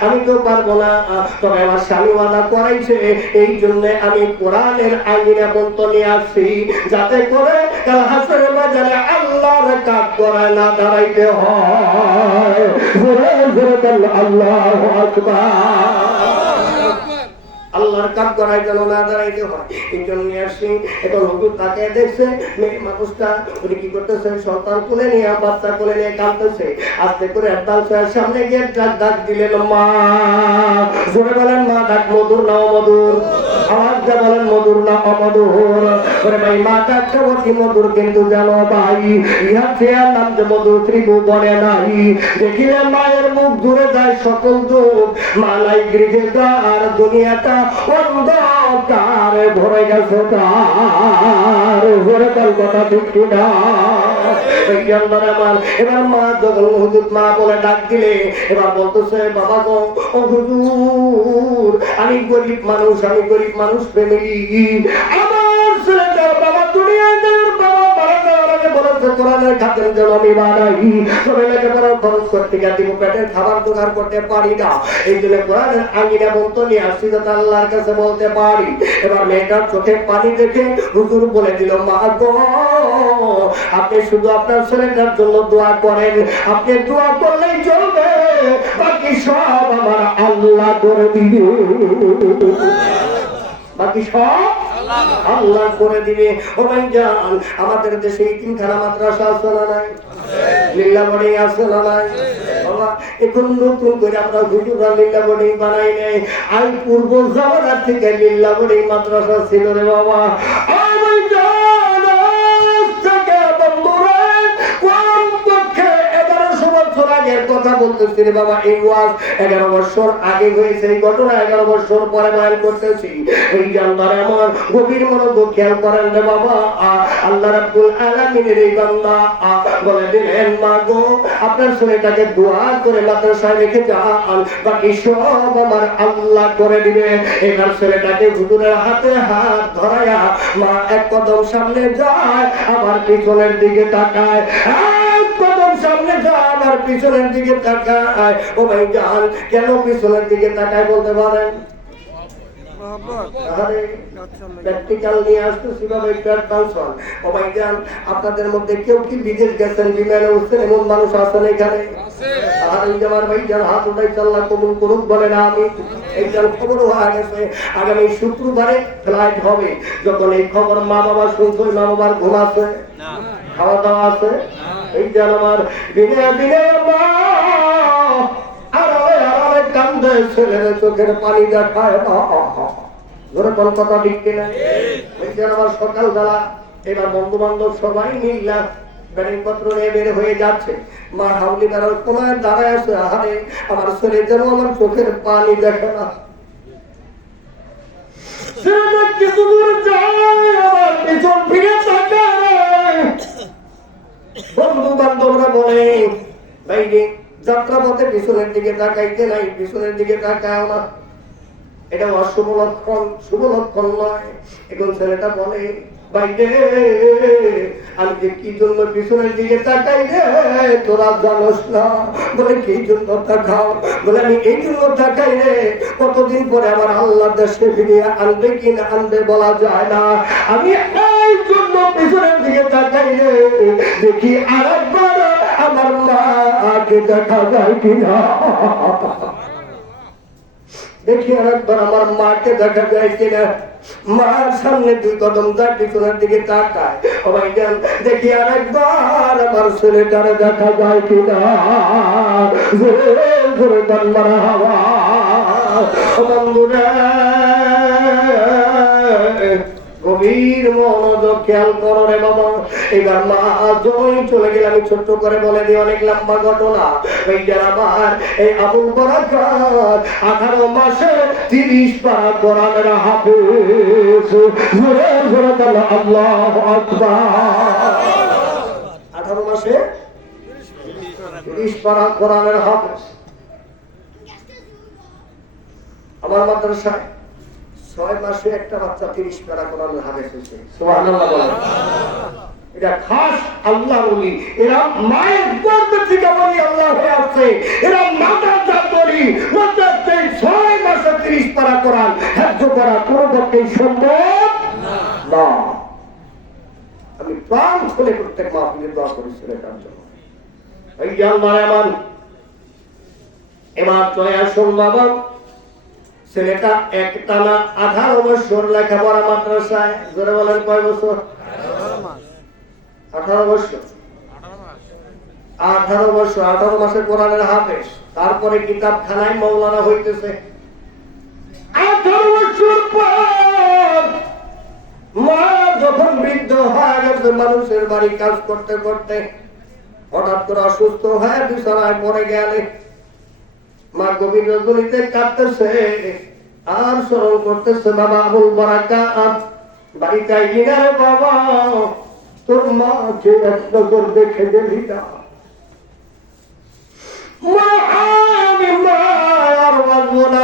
আমি তো পারবো না, তবে আমার স্বামী ওয়াদা করাইছে এই জন্য আমি কোরআনের আইনা বলতে নিয়ে আসছি যাতে করে কাল হাসরের বাজারে আল্লাহর কাজ করায় না দাঁড়াইতে হয়। জোরে জোরে বল আল্লাহু আকবার। আল্লাহর কাজ করার জন্য না দাঁড়াইতে হয়, এই জন্য নিয়ে আসছি। এখন হুজুর তাকে দেখছে, মেয়ে মানুষটা উনি কি করতেছে, সন্তান কোলে নিয়ে বাচ্চা কোলে নিয়ে কাঁদতেছে। আস্তে করে সামনে গিয়ে ডাক দিলেন মা। জোরে বলেন মা, ডাক মধুর না অমধুর? আওয়াজটা বলেন মধুর না অমধুর? ওরে ভাই মা ডাকটা অতি মধুর, কিন্তু জানো ভাই ইহা চেয়ার নাম যে মধুর ত্রিভুবনে নাই। দেখিলে মায়ের মুখ দূরে যায় সকল দুঃখ, মা নাই গৃহে আর দুনিয়াটা অন্ধকারে ভরে গেছে তার। ভরে কলকাতা ঢুকি না। এবার মা যখন হুজুর মা বলে ডাক দিলে এবার বলতেছে বাবা গো ও হুজুর আমি গরিব মানুষ, আমি গরিব মানুষ ফ্যামিলি, আমার ছেলেটার বাবা দুনিয়ায় বাবা মারা যাওয়ার আগে বলেছে কোরআনের খাতের জন্য আমি বানাই, তবে লেখাপড়ার খরচ করতে গেছি পেটের খাবার জোগাড় করতে পারি না, এই জন্য কোরআনের আঙিনা বলতো নিয়ে আসছি যাতে আল্লাহর কাছে বলতে পারি। এবার মেয়েটার চোখে পানি দেখে হুজুর বলে দিল মা গো আপনি শুধু আপনার ছেলেটার জন্য দোয়া করেন, আপনি দোয়া করলেই চলবে, বাকি সব আমার আল্লাহ করে দিবে, বাকি সব আল্লাহ করে দিবে। ও ভাই জান আমাদের দেশে তিনখানা মাদ্রাসা আছে না নাই? লীলাবড়ি আছে না নাই? এখন নতুন করে আমরা হুজুরা লীলাবড়ি বানাই নাই, আই পূর্ব জামানার থেকে লীলাবড়ি মাদ্রাসা ছিল রে বাবা। কথা বলতেছি রে বাবা, এই ওয়াজ 11 বছর আগে হয়েছে, এই ঘটনা 11 বছর পরে বয়ান করতেছি। এই জানবার আমার গভীর মনোযোগ খেয়াল করেন রে বাবা। আল্লাহ রাব্বুল আলামিনের এই বান্দা বলে দিলেন মা গো আপনার ছেলেটাকে দোয়া করে মাদ্রাসায় রেখে যান, বাকি সব আমার আল্লাহ করে দিবে। এবার ছেলেটাকে হুজুরের হাতে হাত ধরায়া মা এক কদম সামনে যায়, আবার পিছনের দিকে তাকায়, সামনে যায় আবার পিছনের দিকে তাকায়। ও ভাই জান কেন পিছনের দিকে তাকায় বলতে পারেন? আপনাদের মধ্যে কেউ কি বিদেশ গেছেন, বিমানে উঠছেন এমন মানুষ আছেন এখানে? আমার ভাই যার হাত উঠাই আল্লাহ কবুল করুক বলে না আমি এইটার খবর হয়ে গেছে আগামী শুক্রবারে ফ্লাইট হবে। যখন এই খবর মা বাবা শুনছো, মা বাবার ঘুম আছে, খাওয়া দাওয়া আছে, এই যেন আমার দিনে দিনে মা আড়ালে আড়ালে কান্দে, ছেলের চোখের পানি দেখায় না। ধরে কলকাতা দিচ্ছে না এই যেন আমার সকালবেলা এবার বন্ধু বান্ধব সবাই মিললাম ব্যাটিং পত্র নিয়ে বের হয়ে যাচ্ছে, মা হাউলি তার কোনায় দাঁড়ায় আছে, আহারে আমার ছেলে যেন আমার চোখের পানি দেখে না। বন্ধু বান্ধবরা বলে ভাই রে যাত্রা পথে পিছনের দিকে তাকাইতে নাই, পিছনের দিকে তাকাও না, এটা অশুভ লক্ষণ, শুভ লক্ষণ নয়। এখন ছেলেটা বলে ভাই রে আমি যে কি জন্য পিছনের দিকে তাকাই রে তোরা জানোস না। বলে কি জন্য তাকাও? বলে আমি এই জন্য তাকাই রে কতদিন পরে আমার আল্লাহ দেশে ফিরিয়ে আনবে কিনা আনবে বলা যায় না। আমি এই জন্য পিছনের দিকে তাকাই রে দেখি আরেকবার আমার মাকে দেখা যায় কিনা, দেখি আরেকবার আমার মাকে দেখা যায় কিনা। মার সামনে 2 কদম যায়, পিছনের দিকে তাকায়, সবাই যান দেখি আরেকবার আমার ছেলেটারে দেখা যায় কিনা। মারহাবা বন্ধুরা, গভীর মনোযোগ খেয়াল করো রে বাবা। এবার মা যখন চলে গেলে আমি ছোট্ট করে বলে দিই, অনেক লম্বা ঘটনা। এই যারা আমার এই আবুল বারাকাত 18 মাসে 30 পারা কোরআনের হাফেজ। জোরে জোরে বলো আল্লাহু আকবার। 18 মাসে 30 পারা কোরআনের হাফেজ। আমার মাদ্রাসায় 6 মাসে একটা বাচ্চা 30 পারা কোরআনের হাফেজ হয়েছে। সুবহানাল্লাহ বলেন। এটা খাস আল্লাহর ওলি, এরা মায়ের গর্ভ থেকে বলি আল্লাহ হয়ে আসছে, এরা মাদ্রাসা তৈরি মাদ্রাসা 6 মাসে 30 পারা কোরআন হেফজ করা কোনো পক্ষে সম্ভব না। আমি প্রাণ খুলে প্রত্যেক মাহফিলে দোয়া করি ছেলেটার জন্য। এই আল্লাহ এমন এবার চলে আসুন বাবা। ছেলেটা একটানা 18 বছর লেখাপড়া মাদ্রাসায়। জোরে বলেন কয় বছর? 18 বছর। 18 বছর 18 মাসের কোরআনের হাফেজ। তারপরে কিতাবখানায় মৌলানা হইতেছে। 18 বছর পর মা যখন বৃদ্ধ হয়ে গেছে, মানুষের বাড়ি কাজ করতে করতে হঠাৎ করে অসুস্থ হয়ে বিছানায় পড়ে গেলে মা গভীর রজনীতে কাঁদতেছে আর স্মরণ করতেছে বাবা আবুল বারাকাত বাড়িতে আইলি না রে বাবা, তোর মাকে এক নজর দেখে গেলি না। মা আমি মা আর বাঁচবো না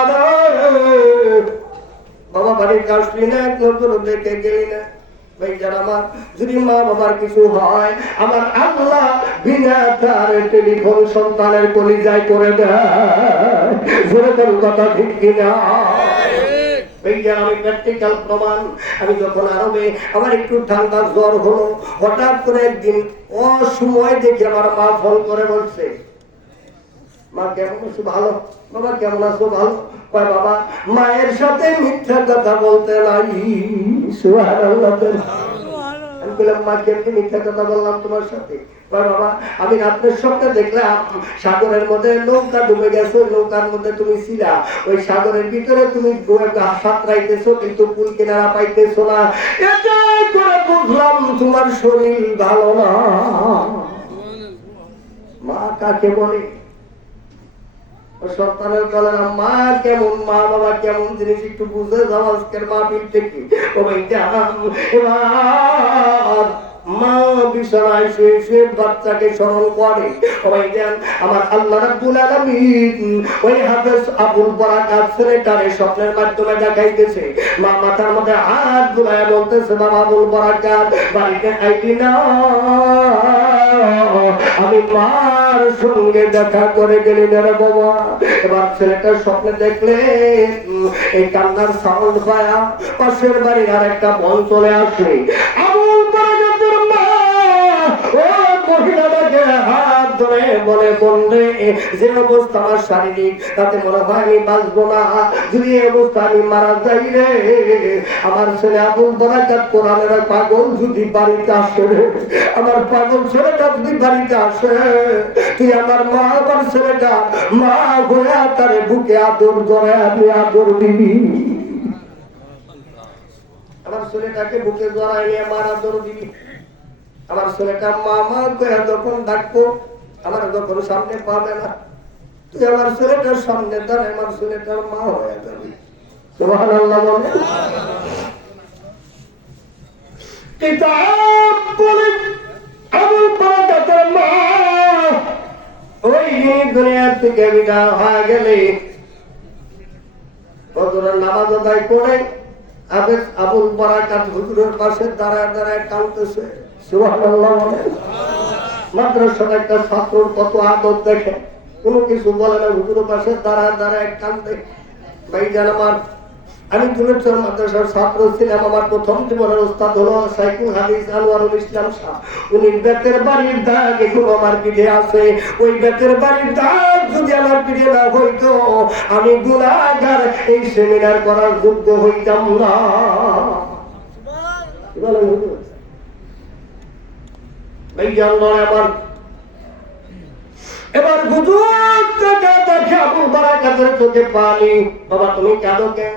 বাবা, বাড়ির আসলি না, এক নজর দেখে গেলি না। ভাই যারা আমার যদি মা বাবার কিছু হয়, আমার আল্লাহ বিনা তার টেলিফোন সন্তানের কলিজায় করে দেয়। জোরে তোর কথা ঠিক কিনা? আমি প্র্যাকটিক্যাল প্রমাণ। আমি যখন আরবে আমার একটু ঠান্ডা জ্বর হলো, হঠাৎ করে একদিন অসময় দেখে আমার মা ফোন করে বলছে, মা কেমন আছো? ভালো। বাবা কেমন আছো? ভালো। কয় বাবা মায়ের সাথে মিথ্যা কথা বলতে নাই। সুবহানাল্লাহ। আমি বললাম মা কেমনি মিথ্যা কথা বললাম তোমার সাথে? কয় বাবা আমি রাত্রের স্বপ্নে দেখলাম সাগরের মধ্যে নৌকা ডুবে গেছে, নৌকার মধ্যে তুমি ছিলা, ওই সাগরের ভিতরে তুমি সাঁতরাইতেছো কিন্তু কুল কিনারা পাইতেছো না। এটাই করে বুঝলাম তোমার শরীর ভালো না। মা কাকে বলে? সন্তানের বলেন মা কেমন, মা বাবা কেমন জিনিস একটু বুঝে যাও আজকের মাহফিল থেকে। মা বিছানায় শুয়ে শুয়ে বাচ্চাকে স্মরণ করে। সবাই দেন আমার আল্লাহ রাব্বুল আলামিন ওই হাফেজ আবুল বারাকাত ছেলেটারে স্বপ্নের মাধ্যমে দেখাইতেছে। মা মাথার মধ্যে হাত বুলায় বলতেছে, বাবা আবুল বারাকাত বাড়িতে আইবি না? আমি মার সঙ্গে দেখা করে গেলি না রে বাবা। এবার ছেলেটার স্বপ্নে দেখলে এই কান্নার সাউন্ড পায়া পাশের বাড়ির আর একটা বোন চলে আসে। আবুল বারাকাতের মা ও মহিলাটাকে হাত ধরে বলে, বন্ধে যে অবস্থা আমার শারীরিক তাতে মনে হয় আমি বাঁচবো না, যদি এই অবস্থা আমি মারা যাই রে। আমার ছেলে আবুল বারাকাত কোরআনের পাগল যদি বাড়িতে আসে রে, আমার পাগল ছেলেটা যদি বাড়িতে আসে, তুই আমার মা আমার ছেলেটা মা হয়ে তারে বুকে আদর করে আমি আদর দিবি। আমার ছেলেটাকে বুকে জড়াই নিয়ে আমার আদর দিবি। আমার ছেলেটা মা মা করে যখন ডাকবো, আমার যখন সামনে পাবে না, তুই আমার ছেলেটার সামনে দাঁড়ায় আমার ছেলেটার মা হয়ে যাবি। সুবহানাল্লাহ বলে। কিতাব বলে আবুল বারাকাতের মা থেকে বিদায় হয়ে গেলে ফজরের নামাজ আদায় করে আবুল বারাকাত হুজুরের পাশে দাঁড়ায় দাঁড়ায় কাঁদতেছে। সুবহানাল্লাহ বলেন। মাদ্রাসার একটা ছাত্রর কত আদর দেখে, কোনো কিছু বলে না, হুজুরের পাশে দাঁড়ায় দাঁড়ায় কাঁদে। ভাইজান আমার, আমি তুলেশ্বর মাদ্রাসার ছাত্র ছিলাম। আমার প্রথম জীবনের উস্তাদ হলো সাইকুল হাদিস আনোয়ারুল ইসলাম শাহ। উনি বেতের বাড়ির দাগ এখনো আমার পিঠে আছে। ওই বেতের বাড়ির দাগ যদি আমার পিঠে না হইতো, আমি গুনাহগার, এই সেমিনার করার যোগ্য হইতাম না। আমার এবার হুজুর থেকে দেখে আবুল বারাকাতের চোখে পানি। বাবা তুমি কাঁদো কেন?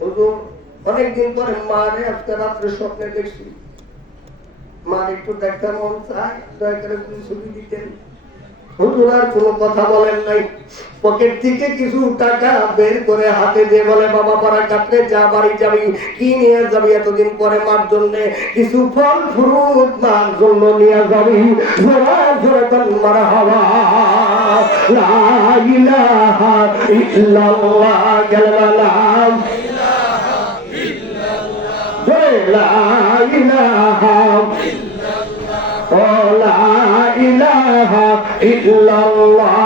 হুজুর অনেকদিন পরে মারে আজকে রাত্রে স্বপ্নে দেখছি, মার একটু দেখতে মন চায়, দয়া করে ছবি দিতেন। হুজুর আর কোনো কথা বলেন নাই। পকেট থেকে কিছু টাকা বের করে হাতে দিয়ে বলে, বাবা বারাকাতে যা বাড়ি যাবি, কি নিয়ে যাবি? এতদিন পরে মার জন্য কিছু ফল ফ্রুট মার জন্য নিয়ে যাবি। জোরা জোরে কোন মারহাবা, লা ইলাহা ইল্লাল্লাহ, কালাম লা ইলাহা লা ইলাহা ইল্লাল্লাহ,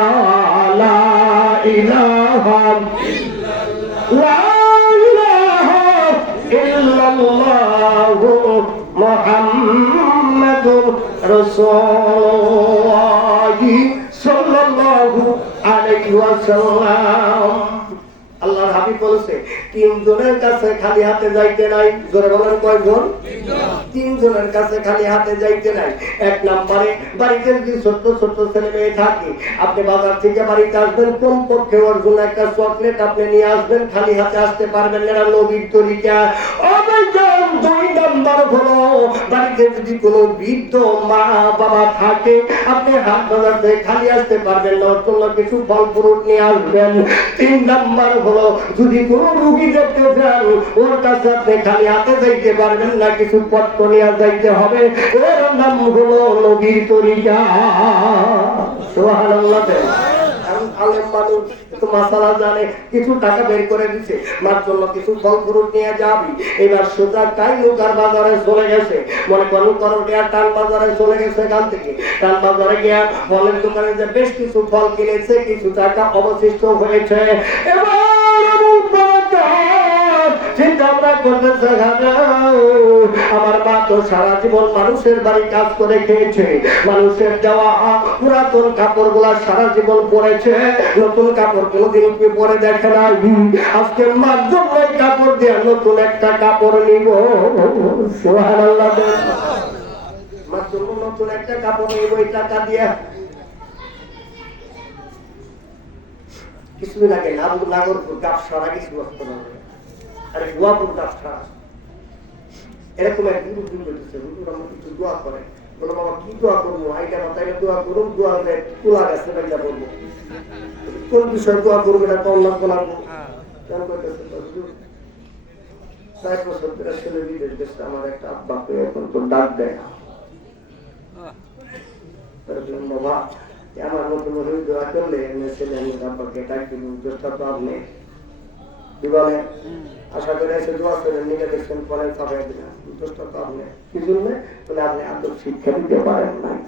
লা ইলাহা লা ইলাহা ইল্লাল্লাহ, মুহাম্মাদুর রাসূলুল্লাহ সাল্লাল্লাহু আলাইহি ওয়াসাল্লাম। আল্লাহর হাবিব বলেছে, তিনজনের কাছে খালি হাতে যাইতে নাই। জোরে বলেন কয়জন? তিনজনের কাছে খালি হাতে যাইতে নাই। এক নম্বরে বাড়িতে যদি ছোট্ট ছোট্ট ছেলে মেয়ে থাকে, আপনি বাজার থেকে বাড়িতে আসবেন, কমপক্ষে ওর জন্য একটা চকলেট আপনি নিয়ে আসবেন, খালি হাতে আসতে পারবেন না, নবীর তরিকা। দুই নম্বর হলো বাড়িতে যদি কোনো বৃদ্ধ মা বাবা থাকে, আপনি হাত বাজার থেকে খালি আসতে পারবেন না, ওর জন্য কিছু ফল ফ্রুট নিয়ে আসবেন। তিন নম্বর হলো যদি কোনো রুগী দেখতে যান, ওর কাছে আপনি খালি হাতে যাইতে পারবেন না, কিছু পত্র নিয়ে যাইতে হবে। ওর নাম হলো নবীর তরিকা। সুবহানাল্লাহ। আলেম মানুষ একটু মাসালা জানে, কিছু টাকা বের করে দিচ্ছে, মার জন্য কিছু ফল ফ্রুট নিয়ে যাবি। এবার সোজা টাই নৌকার বাজারে চলে গেছে, মনে করুন করোটিয়া টান বাজারে চলে গেছে। এখান থেকে টান বাজারে গিয়া ফলের দোকানে যে বেশ কিছু ফল কিনেছে, কিছু টাকা অবশিষ্ট হয়েছে। এবার চিন্তা ভাবনা করতেছে, আমার মা তো সারা জীবন মানুষের বাড়ি কাজ করে খেয়েছে, মানুষের দেওয়া পুরাতন কাপড় গুলা সারা জীবন পরেছে, নতুন কাপড় কোনদিন পরে দেখে না। আজকে মার জন্য কাপড় দিয়ে নতুন একটা কাপড় নিব। সুবহানাল্লাহ। মার জন্য নতুন একটা কাপড় নিব এই টাকা দিয়ে। কিছুদিন আগে নাগরপুর গাছছড়া কিছু বস্তু আরে গুয়াপুর গাছছড়া এরকম এক হুজুর করতেছে। হুজুর আমরা কিছু দোয়া করে, বলো বাবা কি দোয়া করবো? আইটা মাথায় দোয়া করুন, দোয়া তুলা গাছে বাইটা বলবো। কোন বিষয়ে দোয়া করবো এটা তো অন্য বলাবো। কেন করতেছে? ৬০ বছর ধরে ছেলে বিদেশ গেছে, আমার একটা আব্বাকে এখন তো ডাক দেয় না। বাবা আমার মতো মনে দোয়া করলে ছেলে আমি আব্বাকে ডাক দিব, চেষ্টা তো আপনি কি বলে? আশা করে এসে দোয়া করেন, নিয়ে দেখছেন পরে সবাই দিলাম, চেষ্টা তো আপনি কি জন্য বলে? আপনি আদর্শ শিক্ষা দিতে পারেন নাই,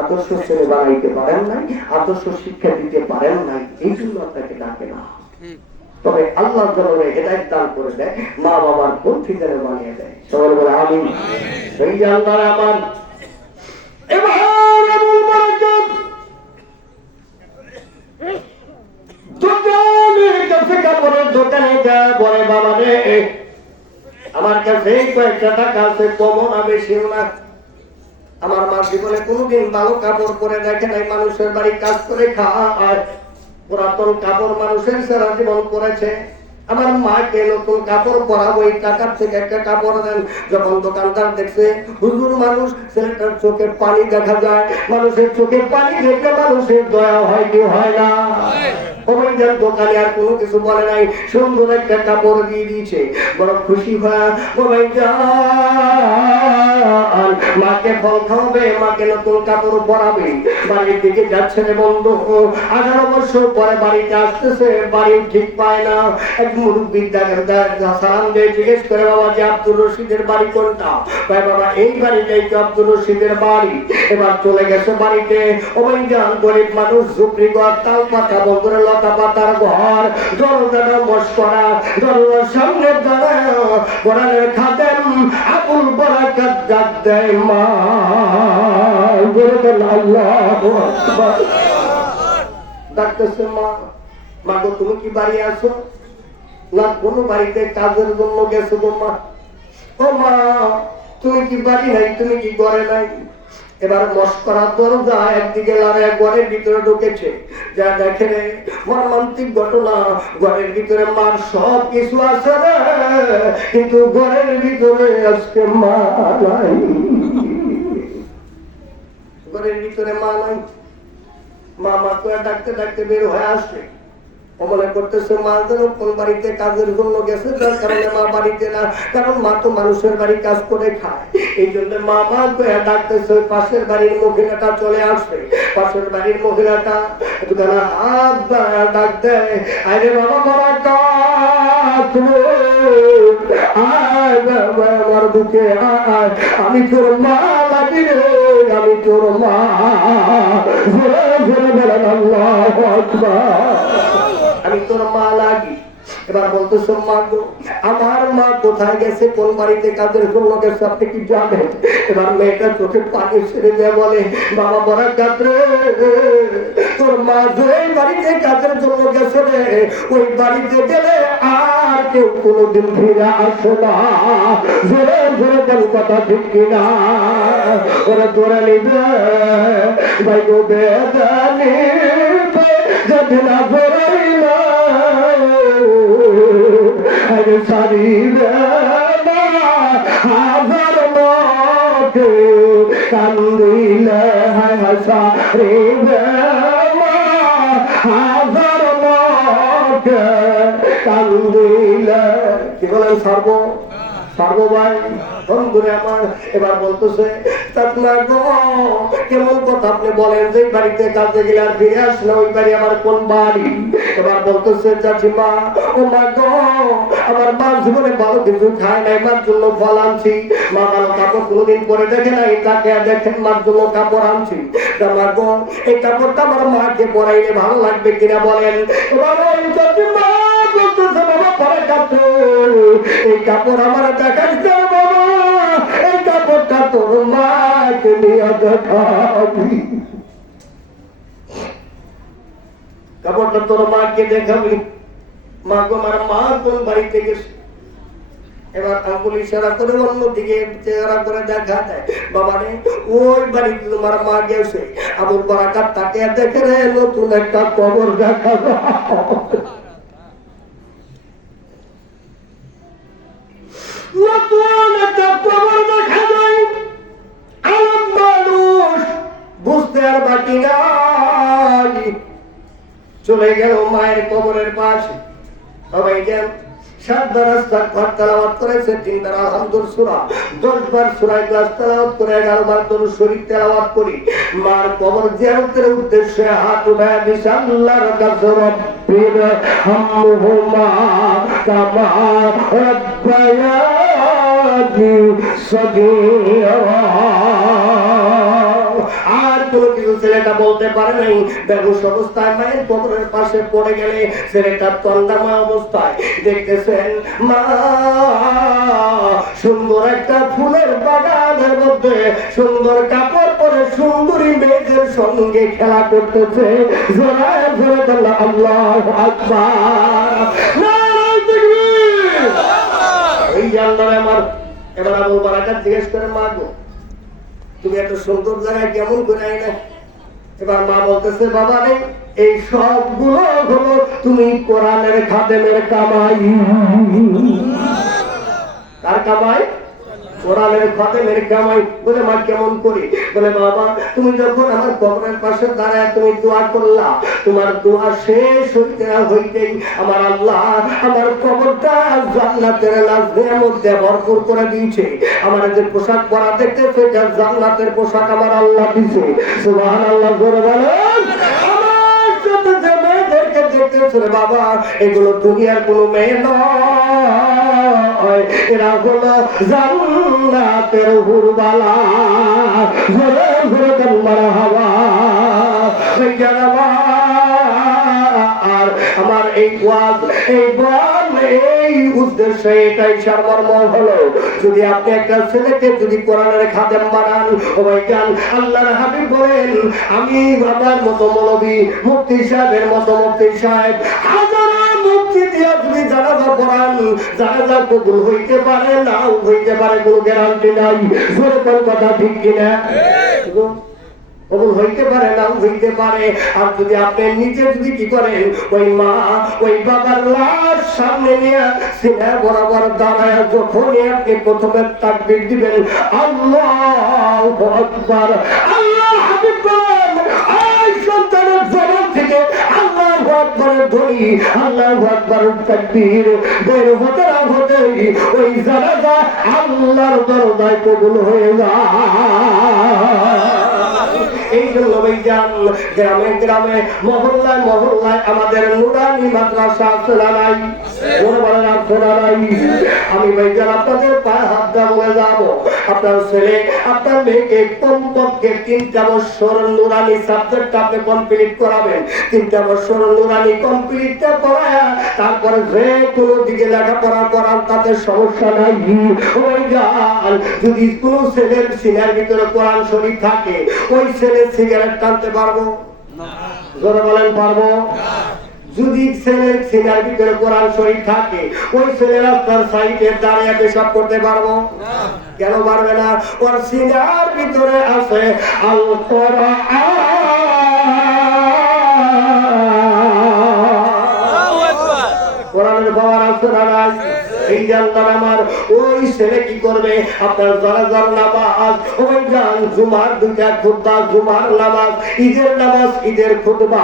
আদর্শ ছেলে বানাইতে পারেন নাই, আদর্শ শিক্ষা দিতে পারেন নাই, এই জন্য আপনাকে ডাকে না। তবে আল্লাহ জনগণের হেদায়েত দান করে দেয়, মা বাবার পন্থী যেন বানিয়ে দেয়। সবাই বলে আমিন। এই যে আল্লাহর আমার এবার আবুল বারাকাত দোকানের কাছে, কাপড়ের দোকানে যা বলে, বাবা রে আমার কাছে কয়েকটা টাকা আছে, কমও না বেশিও না। আমার মা জীবনে কোনোদিন ভালো কাপড় পরে দেখে নাই, মানুষের বাড়ি কাজ করে খায়, পুরাতন কাপড় মানুষের সারা জীবন পরেছে। আমার মাকে নতুন কাপড় পরাবো, এই টাকার থেকে একটা কাপড় দেন। যখন দোকানদার দেখছে হুজুর মানুষ, ছেলেটার চোখে পানি দেখা যায়, মানুষের চোখে পানি দেখলে মানুষের দয়া হয় কি হয় না? ওমাইজান দোকানে আর কোনো কিছু বলে নাই, সুন্দর একটা কাপড় দিয়ে দিয়েছে। বড় খুশি হয়ে ওমাইজান মাকে ফল খাওয়াবে, মাকে নতুন কাপড় পরাবে। বাড়ির দিকে যাচ্ছে রে বন্ধু। 18 বছর পরে বাড়িতে আসতেছে, বাড়ি ঠিক পায় না। এক মুরব্বী সালাম দিয়ে জিজ্ঞেস করে, বাবা যে আব্দুর রশিদের বাড়ি কোনটা? ভাই বাবা এই বাড়িটাই তো আব্দুর রশিদের বাড়ি। এবার চলে গেছে বাড়িতে। ওমাইজান গরিব মানুষ, ঝুপড়ি ঘর, তাল পাতা বন্ধুরে লতা পাতার ঘর, দরজাটা মশকরা, দরজার সামনে দাঁড়ায় কোরআনের খাদেম আবুল বারাকাত ডাক দেয়, মা। আল্লাহু আকবার। ডাকতেছে, মা। মা গো তুমি কি বাড়ি আছো? না, কোনো বাড়িতে কাজের জন্য গেছো গো মা। ও মা তুমি কি বাড়ি নাই? তুমি কি ঘরে নাই? এবার মস্করা দরজা একদিকে লাগায় ঘরের ভিতরে ঢুকেছে। যা দেখে রে মর্মান্তিক ঘটনা, ঘরের ভিতরে মার সব কিছু আছে রে, কিন্তু ঘরের ভিতরে আজকে মা নাই। ঘরের ভিতরে মা নাই। মা মা করে ডাকতে ডাকতে বের হয়ে আসে। ও মনে করতেছে মা যেন কোন বাড়িতে কাজের জন্য গেছে, যার কারণে মা বাড়িতে না, কারণ মা তো মানুষের বাড়ি কাজ করে খায়। এই জন্য মা মা করে ডাকতেছে। পাশের বাড়ির মহিলাটা চলে আসবে। পাশের বাড়ির মহিলাটা দোকানে হাত ডাক দেয়, আরে বাবা বারাকাত, আয় বাবা আমার বুকে আয়, আমি তোর মা লাগি রে, আমি তোর মা। ঘুরে ঘুরে বলেন আল্লাহু আকবার। আমি তোর মা লাগি। এবার বলতেছো, মা গো আমার মা কোথায় গেছে, কোন বাড়িতে কাজের জন্য গেছে আপনি কি জানেন? এবার মেয়েটা চোখে পানি ছেড়ে দিয়ে বলে, বাবা বারাকাত রে, তোর মা যে বাড়িতে কাজের জন্য গেছে রে, ওই বাড়িতে গেলে আর কেউ কোনোদিন ফিরে আসে না। জোরে জোরে তোর কথা ঠিক কিনা? ওরা তোরা নিবে ভাই গো বেদানি যদি না ফেরাইলা আরে সারিবে না হাজার লোকে কান্দিলে সারিবে না হাজার লোকে কান্দিলে। কি বলেন সর্ব সর্ব ভাই বন্ধুরে আমার। এবার বলতেছে, আপনার গো কেমন কথা আপনি বলেন যে বাড়িতে কাজে গেলে আর ফিরে আসলে ওই বাড়ি আমার কোন বাড়ি? এবার বলতেছে, চাচিমা ও মা গো আমার মা জীবনে ভালো কিছু খায় নাই, মার জন্য ফল আনছি। মা ভালো কাপড় কোনোদিন পরে দেখে নাই, তাকে দেখেন মার জন্য কাপড় আনছি। মা গো এই কাপড়টা আমার মাকে পরাইলে ভালো লাগবে কিনা বলেন? এবার ওই চাচিমা বলতেছে, বাবা পরে কাপড়, এই কাপড় আমার দেখাই বাবা, এই কাপড়টা তোর মাকে নিয়ে দেখাবি, কাপড়টা তোর মাকে দেখাবি। মা গো আমার মা কোন বাড়িতে গেছে? এবার আঙ্গুল ইশারা করে অন্যদিকে চেহারা করে দেখা দেয়, বাবা রে ওই বাড়িতে তোমার মা গেছে। আবুল বারাকাত তাকে দেখে রে নতুন একটা কবর দেখা নতুন একটা কবর দেখা যায়। আলম মানুষ বুঝতে আর বাকি নাই। চলে গেল মায়ের কবরের পাশে। সবাই যান 7 বার আস্তাগফির তেলাওয়াত করেছে, 3 বার আলহামদুলিল্লাহ সূরা, 10 বার সূরা ইখলাস তেলাওয়াত করে 11 বার দরুদ শরীফ তেলাওয়াত করি। মার কবর জিয়ারতের উদ্দেশ্যে হাত উঠায় দিছে আল্লাহর কাছে, রব্বির হামহুমা কামা রাব্বায়ানি সগীরা। আর কোনো কিছু ছেলেটা বলতে পারে নাই। বেহুশ অবস্থায় মায়ের কবরের পাশে পড়ে গেলে ছেলেটা তন্দাময় অবস্থায় দেখতেছেন মা সুন্দর একটা ফুলের বাগানের মধ্যে সুন্দর কাপড় পরে সুন্দরী মেয়েদের সঙ্গে খেলা করতেছে। জোরে জোরে বলল আল্লাহু আকবার। এই জানলাম আমার। এবার আবুল বারাকাত জিজ্ঞেস করে, মা গো তুমি এত সুন্দর জায়গায় কেমন করে আইলে? এবার মা বলতেছে, বাবা রে এই সবগুলো হলো তুমি কোরআনের খাদেমের কামাই। কার কামাই? কোরআনের খাদেমের কামাই। বলে মা কেমন করি? বলে বাবা তুমি যখন আমার কবরের পাশে দাঁড়ায় তুমি দোয়া করলা, তোমার দোয়া শেষ হইতে না হইতেই আমার আল্লাহ আমার কবরটা জান্নাতের মধ্যে ভরপুর করে দিয়েছে। আমার যে পোশাক পরা দেখতেছে এটা জান্নাতের পোশাক আমার আল্লাহ দিয়েছে। সুবহানাল্লাহ জোরে বলেন। আমার সাথে যে মেয়েদেরকে দেখতেছে রে বাবা, এগুলো দুনিয়ার কোনো মেয়ে নয়, এরা হলো জান্নাতের হুরবালা। জোরে জোরে বল মারহাবা। এই জানাবা আর আমার এই ওয়াজ এই বল এই উদ্দেশ্য এটাই সারমর্ম হলো, যদি আপনি একটা ছেলেকে যদি কোরআনের খাদেম বানান, ও ভাইজান আল্লাহর হাবিব বলেন আমি বাবার মতো মৌলবী মুফতি সাহেবের মতো মুফতি সাহেব হাজার মুফতি দিয়া যদি জানাজা পড়ান, জানাজা কবুল হইতে পারে নাও হইতে পারে, কোনো গ্যারান্টি নাই। জোরে কোন কথা ঠিক কিনা? কবুল হইতে পারে নাও হইতে পারে। আর যদি আপনি নিজে যদি কি করেন, ওই মা ওই বাবার লাশ সামনে নিয়ে সিনা বরাবর দাঁড়ায় যখনই আপনি প্রথমে তাকবীর দিবেন আল্লাহু আকবার, আল্লাহ হাবিব বলেন এই সন্তানের জবান থেকে আল্লাহু আকবারের ধ্বনি আল্লাহু আকবারের তাকবীর বের হতে না হতেই ওই জানাজা আল্লাহর দরজায় কবুল হয়ে যায়। এই জন্য ভাইজান গ্রামে গ্রামে মহল্লায় মহল্লায় আমাদের নুরানি মাদ্রাসা আছে না নাই? আমি ভাইজান আপনাদের পায়ে হাত দিয়ে বলে যাবো, আপনার ছেলে আপনার মেয়েকে কমপক্ষে 3টা বছর নুরানি সাবজেক্ট আপনি কমপ্লিট করাবেন। 3টা বছর নুরানি কমপ্লিটটা করায় তারপরে যে কোনো দিকে লেখাপড়া করার তাতে সমস্যা নাই। ভাইজান যদি কোনো ছেলের সিনার ভিতরে কোরআন শরীফ থাকে, ওই ছেলে সিগারেট টানতে পারবো না? জোরে বলেন পারবো? যদি ছেলের সিনার ভিতরে কোরআন শরীফ থাকে, ওই ছেলে রাস্তার সাইডে দাঁড়িয়ে পেশাব করতে পারবো না? কেন পারবে না? ওর সিনার ভিতরে আছে আল কোরআন। কোরআনের পাওয়ার আছে না নাই? এই জানতাম আমার ওই ছেলে কি করবে, আপনার জানাজার নামাজ, ওই গান জুমার 2টা খুতবা, জুমার নামাজ, ঈদের নামাজ, ঈদের খুতবা,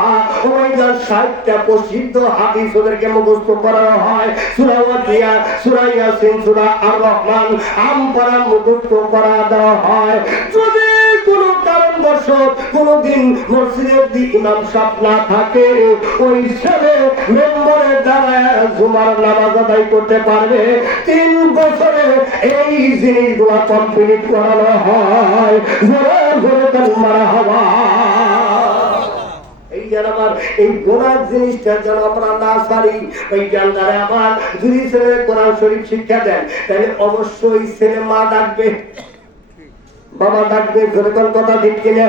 ওই গান 60টা প্রসিদ্ধ হাদিস ওদেরকে মুখস্থ করানো হয়। সূরা ওয়াকিয়া, সূরা ইয়াসিন, সূরা আর রহমান, আমপারা মুখস্থ করা দেওয়া হয়। যদি কোন কারণবশত কোনদিন মসজিদের ইমাম সাহেব না থাকে, ওই ছেলে মেম্বারের দ্বারা জুমার নামাজ আদায় করতে পারবে। 3 বছরে এই জিনিসগুলো কমপ্লিট করানো হয়। জোরে জোরে তাকবীর হওয়া। এই যেন আমার এই গোনার জিনিসটা যেন আমরা না ছাড়ি। ওই জানদারে আমার যদি ছেলে কোরআন শরীফ শিক্ষা দেন, তাহলে অবশ্যই ছেলে মা ডাকবে, বাবা ডাকবে। জোরে কোন কথা ঠিক কিনা?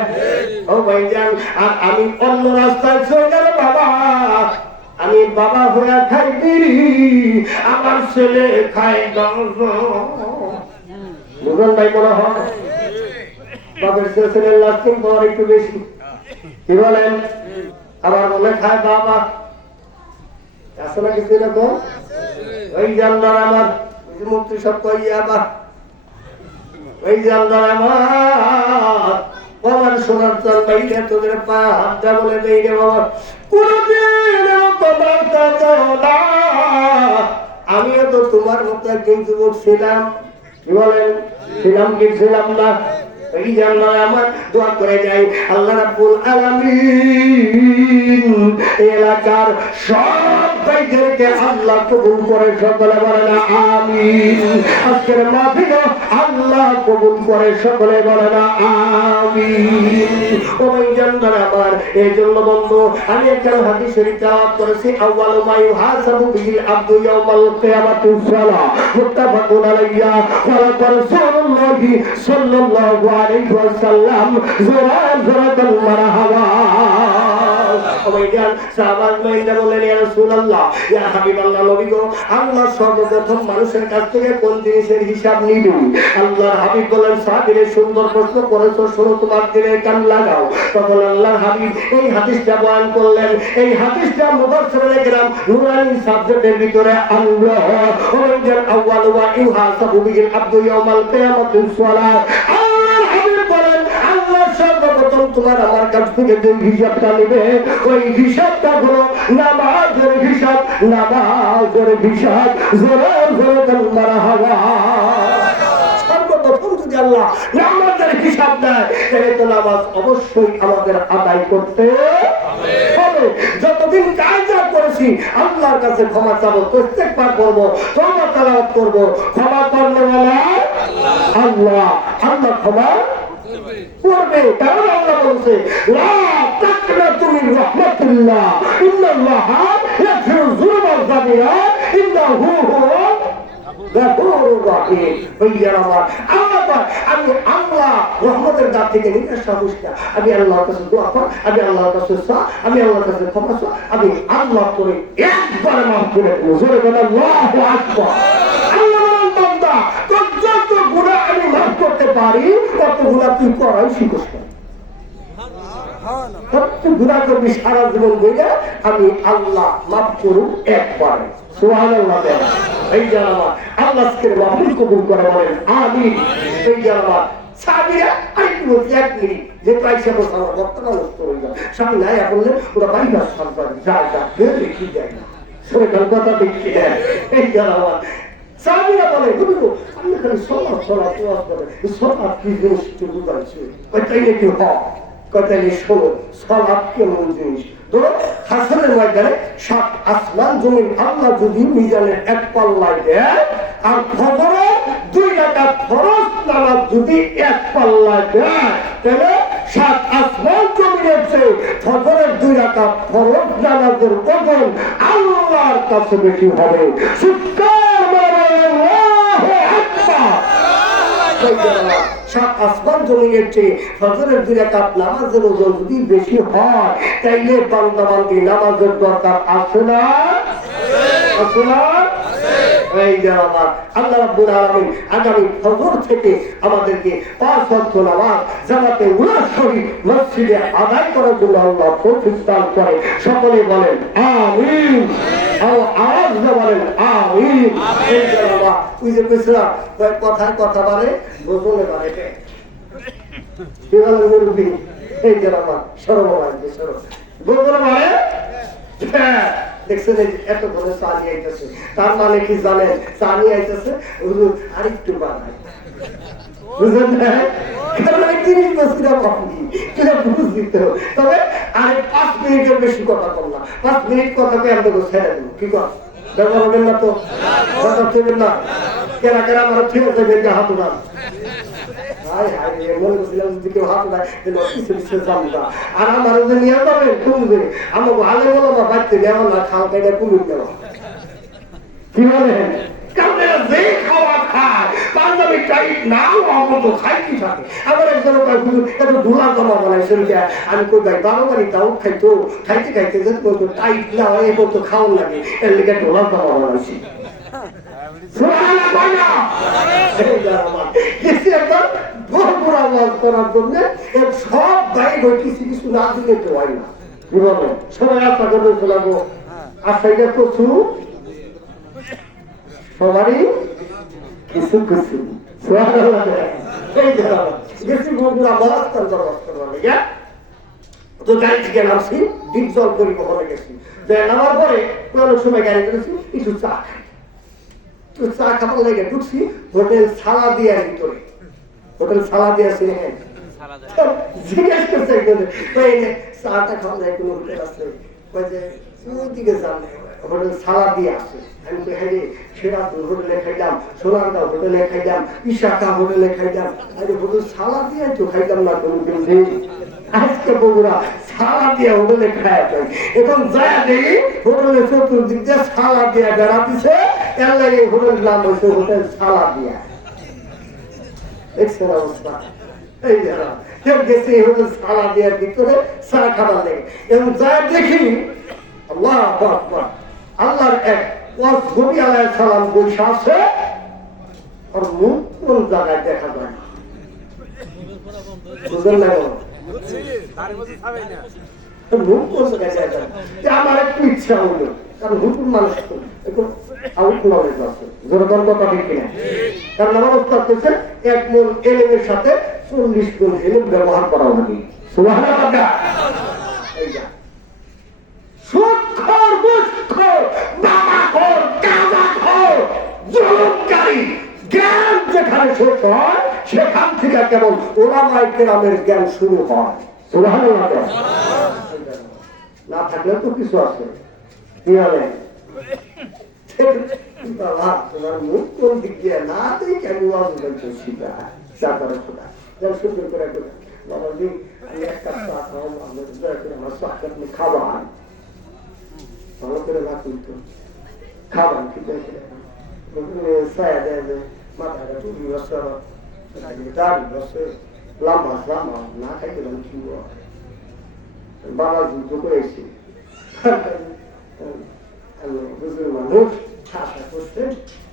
ও ভাইজান, আর আমি অন্য রাস্তায় চলে বাবা, আমি বাবা হয়ে খাই বিড়ি, আমার ছেলে খায় গন্ধ। বুঝলেন ভাই? মনে হয় বাবার ছেলের লাস্টিং পাওয়ার একটু বেশি, কি বলেন? আবার বলে খায় বাবা, আছে না কিছু এরকম? ওই জানলার আমার মুক্তি সব কইয়া বা ওই জানলার আমার আমার সোনার চাল বাইরে তোদের পা হাতটা বলে দেই রে বাবা, কোনদিন আমিও তো তোমার মতো একজন যুবক ছিলাম। কি বলেন? ছিলাম কি ছিলাম না? এই জন্য আমার দোয়া করে যাই আল্লাহ রাব্বুল আলামিন এলাকার সব ভাইদেরকে আল্লাহ কবুল করে, সকলে বলে না আমিন। আজকের মাহফিল আল্লাহ কবুল করে, সকলে বলে না আমিন। ওই জন্য আমার এই জন্য বন্ধু আমি একটা হাদিস শরীফ তেলাওয়াত করেছি, আউয়ালু মা ইউহাসাবু বিহিল আবদু ইয়াউমাল কিয়ামাতিস সালাহ, মুত্তাফাকুন আলাইহি ওয়া রাসূলুল্লাহি সাল্লাল্লাহু আলাইহি ওয়াসাল্লাম। জোরে জোরে মারহাবা। ওইখান সাহাবাজ মাইন্দা বললেন ইয়া রাসূলুল্লাহ ইয়া হাবিবাল্লাহ নবী গো আল্লাহ সর্বপ্রথম মানুষের কাছ থেকে কোন জিনিসের হিসাব নিবেন আল্লাহর হাবিব বলেন সাহাবীরে সুন্দর প্রশ্ন করেছো শোনো তোমার দিলে কান লাগাও তখন আল্লাহর হাবিব এই হাদিসটা বয়ান করলেন এই হাদিসটা মুফাসসিরিনে কেরাম নুরানি সাবজেক্টের ভিতরে আল্লাহ ওইখান আউয়াল ওয়া ইউহাসাবু বিল আবদু ইয়াউমাল কিয়ামাতিস সালাত আল্লাহর হাবিব বলেন আল্লাহ সর্বপ্রথম তোমার আমার কাছ থেকে যে হিসাবটা নেবে ওই হিসাবটা হলো নামাজের হিসাব নামাজের হিসাব জোরে জোরে মারহাবা সর্বপ্রথম যদি আল্লাহ নামাজের হিসাব দেয় তাহলে তো নামাজ অবশ্যই আমাদের আদায় করতে হবে যতদিন কাজা করেছি আল্লাহর কাছে ক্ষমা চাবো ইস্তেগফার করব তওবা তেলাওয়াত করব ক্ষমা করবেন আল্লাহ আল্লাহ ক্ষমা করবে কারণ আল্লাহ বলছে লা তাকনাতু মিন রাহমাতিল্লাহ ইন্নাল্লাহা ইয়াগফিরু যুনুবা জামিআ ইন্নাহু হুয়াল গাফুরুর রহিম ভাইয়ারা আমার আল্লাহ আমি আল্লাহ রহমতের দাঁত থেকে নিতে সাহসটা আমি আল্লাহর কাছে দোয়া করি আমি আল্লাহর কাছে আমি আল্লাহর কাছে ক্ষমা চাই আমি আল্লাহ করে একবার মাফ করে দেব জোরে বলেন আল্লাহু আকবার আল্লাহর বান্দা তোর যত গুনাহ আমি মাফ করতে পারি তত গুনাহ তুই করাই শিখিস না কত গুনাহ করবি সারা জীবন বইলে আমি আল্লাহ মাফ করুন একবারে সুবহানাল্লাহ এই জানাবা আল্লাহ আজকের মাহফিল কবুল করে বলেন আমিন এই জানাবা সাবিরা আরেকটু এক মিনিট যে পয়সা বসা বর্তমান নষ্ট হয়ে যায় স্বামী নাই বললে ওরা বাইরে সন্তান যায় যা দেখি যায় না সরে কথা দেখি দেয় এই জানাবা সাবিরা বলে বুঝলো আমি এখানে সলাপ করে সলাপ কি জিনিস একটু বুঝাচ্ছি ওইটাই নাকি হয় কথাই শোনো সলাপ কেমন জিনিস ধরো হাসরের ময়দানে সাত আসমান জমিন আল্লাহ যদি মিজানের এক পাল্লায় দেয় আর ফজরের 2 রাকাত ফরজ নামাজ যদি এক পাল্লায় দেয় তাহলে সাত আসমান জমিনের চেয়ে ফজরের 2 রাকাত ফরজ নামাজের ওজন আল্লাহর কাছে বেশি হবে সাত আসমান জমিনের চেয়ে ফজরের 2 রাকাত নামাজের ওজন যদি বেশি হয় তাইলে বান্দা বান্দি নামাজের দরকার আছে না আছে না এই জানাবা আল্লাহ রাব্বুল আলামিন আগামী ফজর থেকে আমাদেরকে 5 ওয়াক্ত নামাজ জামাতে উলাস শরীফ মসজিদে আদায় করার জন্য আল্লাহ তৌফিক দান করে সকলে বলেন আমিন আওয়াজ বলেন আমিন এই জানাবা ওই যে কইছিলাম কথায় কথা বলে গোপনে বলে কি বলে মুরব্বি এই জানাবা সর্বমায় সর্ব গোপনে বলে দেখছেন এত ধরে চালি আইতেছে তার মানে কি জানেন চালি আইতেছে আরেকটু বাড়ায় বুঝলেন না কারণ 30 বছর আপনি সেটা বুঝ দিতে হবে তবে আরে 5 মিনিটের বেশি কথা বললাম 5 মিনিট কথাকে আমরা ছেড়ে দেবো কি কর ব্যবহার হবেন না তো কথা দেবেন না কেনা কেনা আমার ঠিক আছে বের হাত উঠান মনে করছিলাম যদি কেউ হাত উঠায় আর আমার নিয়ে যাবেন কমবে আমার ভালো বলো বা বাড়তে নেওয়া না খাওয়া খাইটা কমে দেওয়া কি বলেন যে খাওয়া খায় পাঞ্জাবি টাইট নাও অমতো খাই কি থাকে আবার একজন এত ধুলা জমা বানায় শরীরে আমি কই ভাই বাবা বাড়ি তাও খাইতো খাইতে খাইতে যদি বলতো টাইট না হয় এই বলতো খাওয়ার লাগে এর লিগে ধুলা জমা বানাইছি সব বাইরে কিছু কিছু না দিলে তো হয় না কি বলে সবাই আশা করবে চলাবো আশাইটা প্রচুর সবারই কিছু কিছু তো গাড়ি থেকে নামছি ডিপ জল পরিবহনে গেছি নামার পরে অনেক সময় গাড়ি করেছি একটু চা খাই তো চা খাবার লেগে ঢুকছি হোটেল সালাদিয়ার ভিতরে হোটেল সালাদিয়া সিনেমেন জিজ্ঞেস করছে চাটা খাওয়া যায় কোনো হোটেল আছে ওইদিকে যান হোটেল সালাদিয়া আছে আমি তো খাই সেরাতুল হোটেলে খাইলাম সোনারগাঁও হোটেলে খাইলাম ইশাকা হোটেলে খাইলাম আরে হোটেল সালাদিয়া তো খাইলাম না কোনোদিন নেই আজকে বগুড়া সালাদিয়া হোটেলে খাওয়া যায় এখন যায় দেখি হোটেলে চতুর্দিক দিয়ে সালাদিয়া বেড়া দিছে এর লাগে হোটেল নাম হয়েছে হোটেল সালাদিয়া দেখছেন অবস্থা এই যারা গেছে হলো সালা দেওয়ার ভিতরে চা খাবার লেগে এবং যা দেখি আল্লাহ আকবার, আল্লাহর এক নবী আলাইহিস সালাম বসে আছে, আর মুখ কোন জায়গায় দেখা যায় না। বুঝলেন না? আমার একটু ইচ্ছা হলো, কারণ হুকুম মানুষ আউট নলেজ আছে, জোরদার কথা ঠিক কিনা? কারণ আমার উত্তর করছে 1 মণ এলেমের সাথে 40 গুণ এলেম ব্যবহার করা হবে। সুবহানাল্লাহ। এই যা সুদখোর, ঘুষখোর, বাবাখোর, গাঁজাখোর, জুলুমকারী জ্ঞান যেখানে শেষ হয় সেখান থেকে কেবল উলামায়ে কেরামের জ্ঞান শুরু হয়। সুবহানাল্লাহ। না থাকলে তো কিছু আছে। কি হবে? বাবা তোমার মুখ কোন দিক দিয়ে না দেখে আমি ওয়াজ করছি না, চা করে খোদা যেন সুন্দর করে করে বাবা জি আমি এক কাপ চা খাও, আমার চা আপনি খাবার ভালো করে রাখুন তো, খাবার ঠিক আছে ছায়া দেয় মাথাটা টুপি বছর দাঁড়ি বছর লম্বা লম্বা না খাইতে কি বাবা যুদ্ধ করেছি মানুষ আশা করছে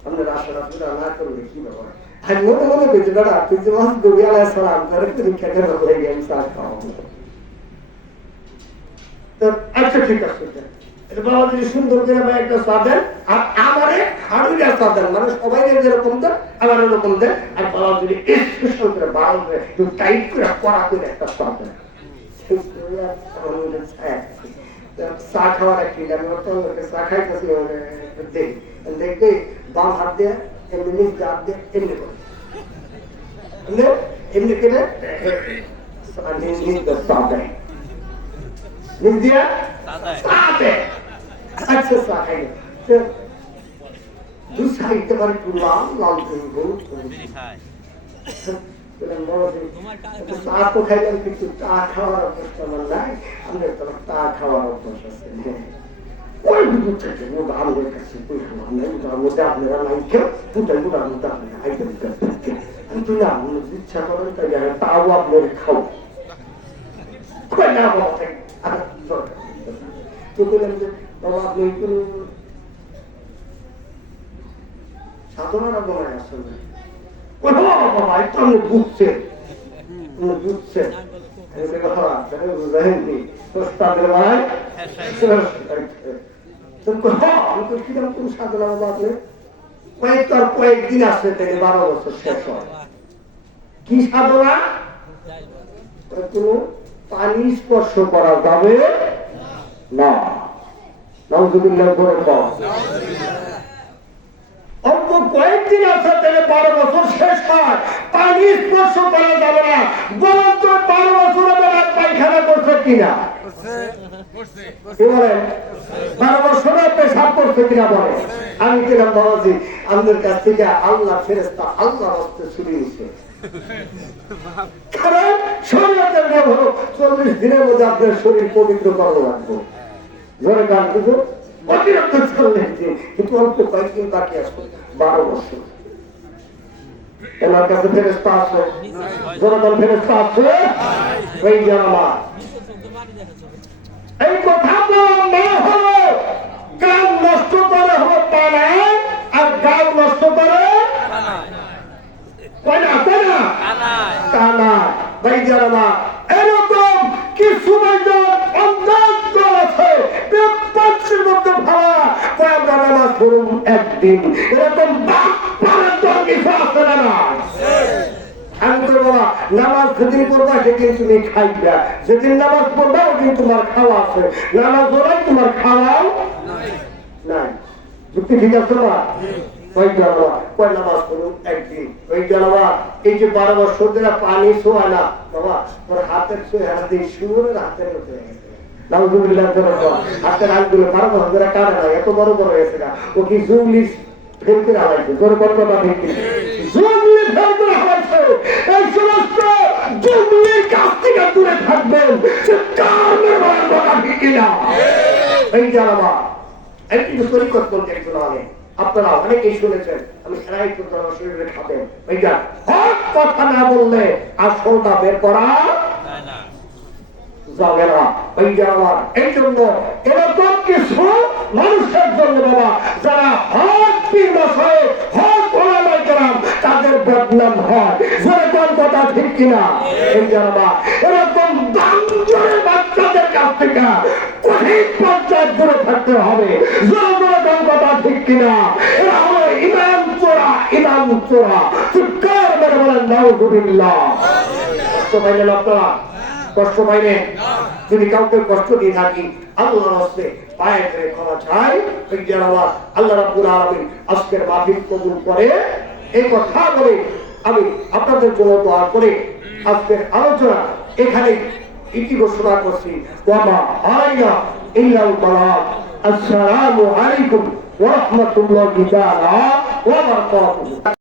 আপনার আশাটা পুরা না করলে কি ব্যাপার। আমি মনে মনে করছি দাদা তুই যে নবী আলাইহিস সালাম করে পরীক্ষা করে হয়ে গেছে চা খাওয়া। আচ্ছা ঠিক আছে, বাবা যদি সুন্দর করে একটা চা দেন আর আমারে হাড়ুইয়া চা দেন, মানে সবাই যেরকম দেন আমার এরকম দেন, আর বাবা যদি স্পেশাল করে বাড়ো করে একটু টাইট করে কড়া করে একটা চা দেন। চা খাওয়ার একটি আমি চা খাইতেছি দেখবে বাম হাত দিয়ে এমনি নিজ হাত দিয়ে এমনি করে এমনি করে চা দেয়, নিজ দিয়া চা দেয়। আচ্ছা চা খাই দু সাইডে পারে একটু লাল লাল চা তো খাইলাম কিন্তু চা খাওয়ার অভ্যাস আমার নাই, আমাদের তো চা খাওয়ার অভ্যাস আছে। ওই দুধ থেকে আমাদের কাছে মধ্যে আপনারা নাই কেউ দুটাই দুটার মধ্যে আপনারা আইটেম কিন্তু না ইচ্ছা করেন তাই তাও আপনার খাও না বাবা তো বললাম যে বাবা আপনি কোনো সাধনারা বলায় আসলে বাবা একটু আপনি বুঝছেন বুঝছেন তাদের ভাই সাধনা বাবা আপনি কয়েকদিন আসছে থেকে 12 বছর শেষ হয়। কি সাধনা? কোনো পানি স্পর্শ করা যাবে না। নাউযুবিল্লাহ করে অল্প কয়েকদিন আছে থেকে 12 বছর শেষ হয়, পানি স্পর্শ করা যাবে না। বলেন তো 12 বছর আমার পায়খানা করছে কিনা? কি বলেন? 12 বছর পেশাব করছে কিনা বলে? আমি কিলাম বাবাজি আমাদের কাছ থেকে আল্লাহ ফেরেশতা আল্লাহর হস্তে ছুটি নিচ্ছে। কারণ শরীয়তের নিয়ম হলো 40 দিনের মধ্যে আপনার শরীর পবিত্র করা লাগবে। জোরে গান কিন্তু অতিরিক্ত চললে কিন্তু অল্প কয়েকদিন বাকি আসবে 12 বছর। এনার কাছে ফেরেশতা আছে, জনগণ ফেরেশতা আছে। এই জানা এই কথা বলা না হলো গান নষ্ট করে হলো পানা, আর গান নষ্ট করে কানা। ভাই জানা এরকম কিছু অন্তর আছে বিপক্ষের মধ্যে ভাড়া কয়েকবার নামাজ পড়ুন একদিন, এরকম কিছু আছে না। আমি তো বাবা নামাজ যেদিন পড়বা সেদিন তুমি খাইবা, যেদিন নামাজ পড়বা ওদিন তোমার খাওয়া আছে, নামাজ পড়াই তোমার খাওয়াও নাই। যুক্তি ঠিক আছে না? ওই জানাবা কয় নামাজ পড়ুন একদিন। ওই জানাবা এই যে 12 বছর ধরে পানি ছোঁয়া না বাবা, তোর হাতের ছোঁয়া হাতে শুয়োরের হাতের মতো হয়ে গেছে। নাউযুবিল্লাহ করে হাতের আঙুলে 12 বছর ধরে কাটে না, এত বড় বড় হয়েছে না। ও কি জুবলি ফেল করে হারাইছে? জোরে কথা ঠিক জুবলি ফেল করে হারাইছে। এই সমস্ত জুবলির কাছ থেকে দূরে থাকবেন। সে কারণের বড় কথা ঠিক না? এই জানাবা এই কিন্তু তরিকত বলতে একজন আলে আপনারা অনেকেই শুনেছেন, আমি সেরাই শরীরে খাবেন। ওই কথা না বললে আসলটা বের করা যাবে না। এই যে আমার এই জন্য এরকম কিছু মানুষের জন্য বাবা যারা হক পীর মাসায়েখ হক ওলামায়ে কেরাম তাদের বদনাম হয়, যেরকম কথা ঠিক কিনা? এই যে বাবা এরকম বাঞ্জরের বাচ্চাদের কাছ থেকে কঠিন পর্যায়ে দূরে থাকতে হবে, যেরকম কথা ঠিক কিনা? এরা হলো ইমাম চোরা, ইমাম চোরা। চিৎকার মেরে বলেন নাউযুবিল্লাহ। কষ্ট পাইলেন আপনারা? কষ্ট পাইলেন? যদি কাউকে কষ্ট দিয়ে থাকি আল্লাহর হস্তে পায়ে ধরে ক্ষমা চাই। আল্লাহ রাব্বুল আলামিন আজকের মাহফিল কবুল করে এই কথা বলে আমি আপনাদের জন্য দোয়া করে আজকের আলোচনা এখানে ইতি ঘোষণা করছি। ওয়ামা আলাইনা ইল্লাল বালাগ। আসসালামু আলাইকুম ওয়া রাহমাতুল্লাহি ওয়া বারাকাতুহু।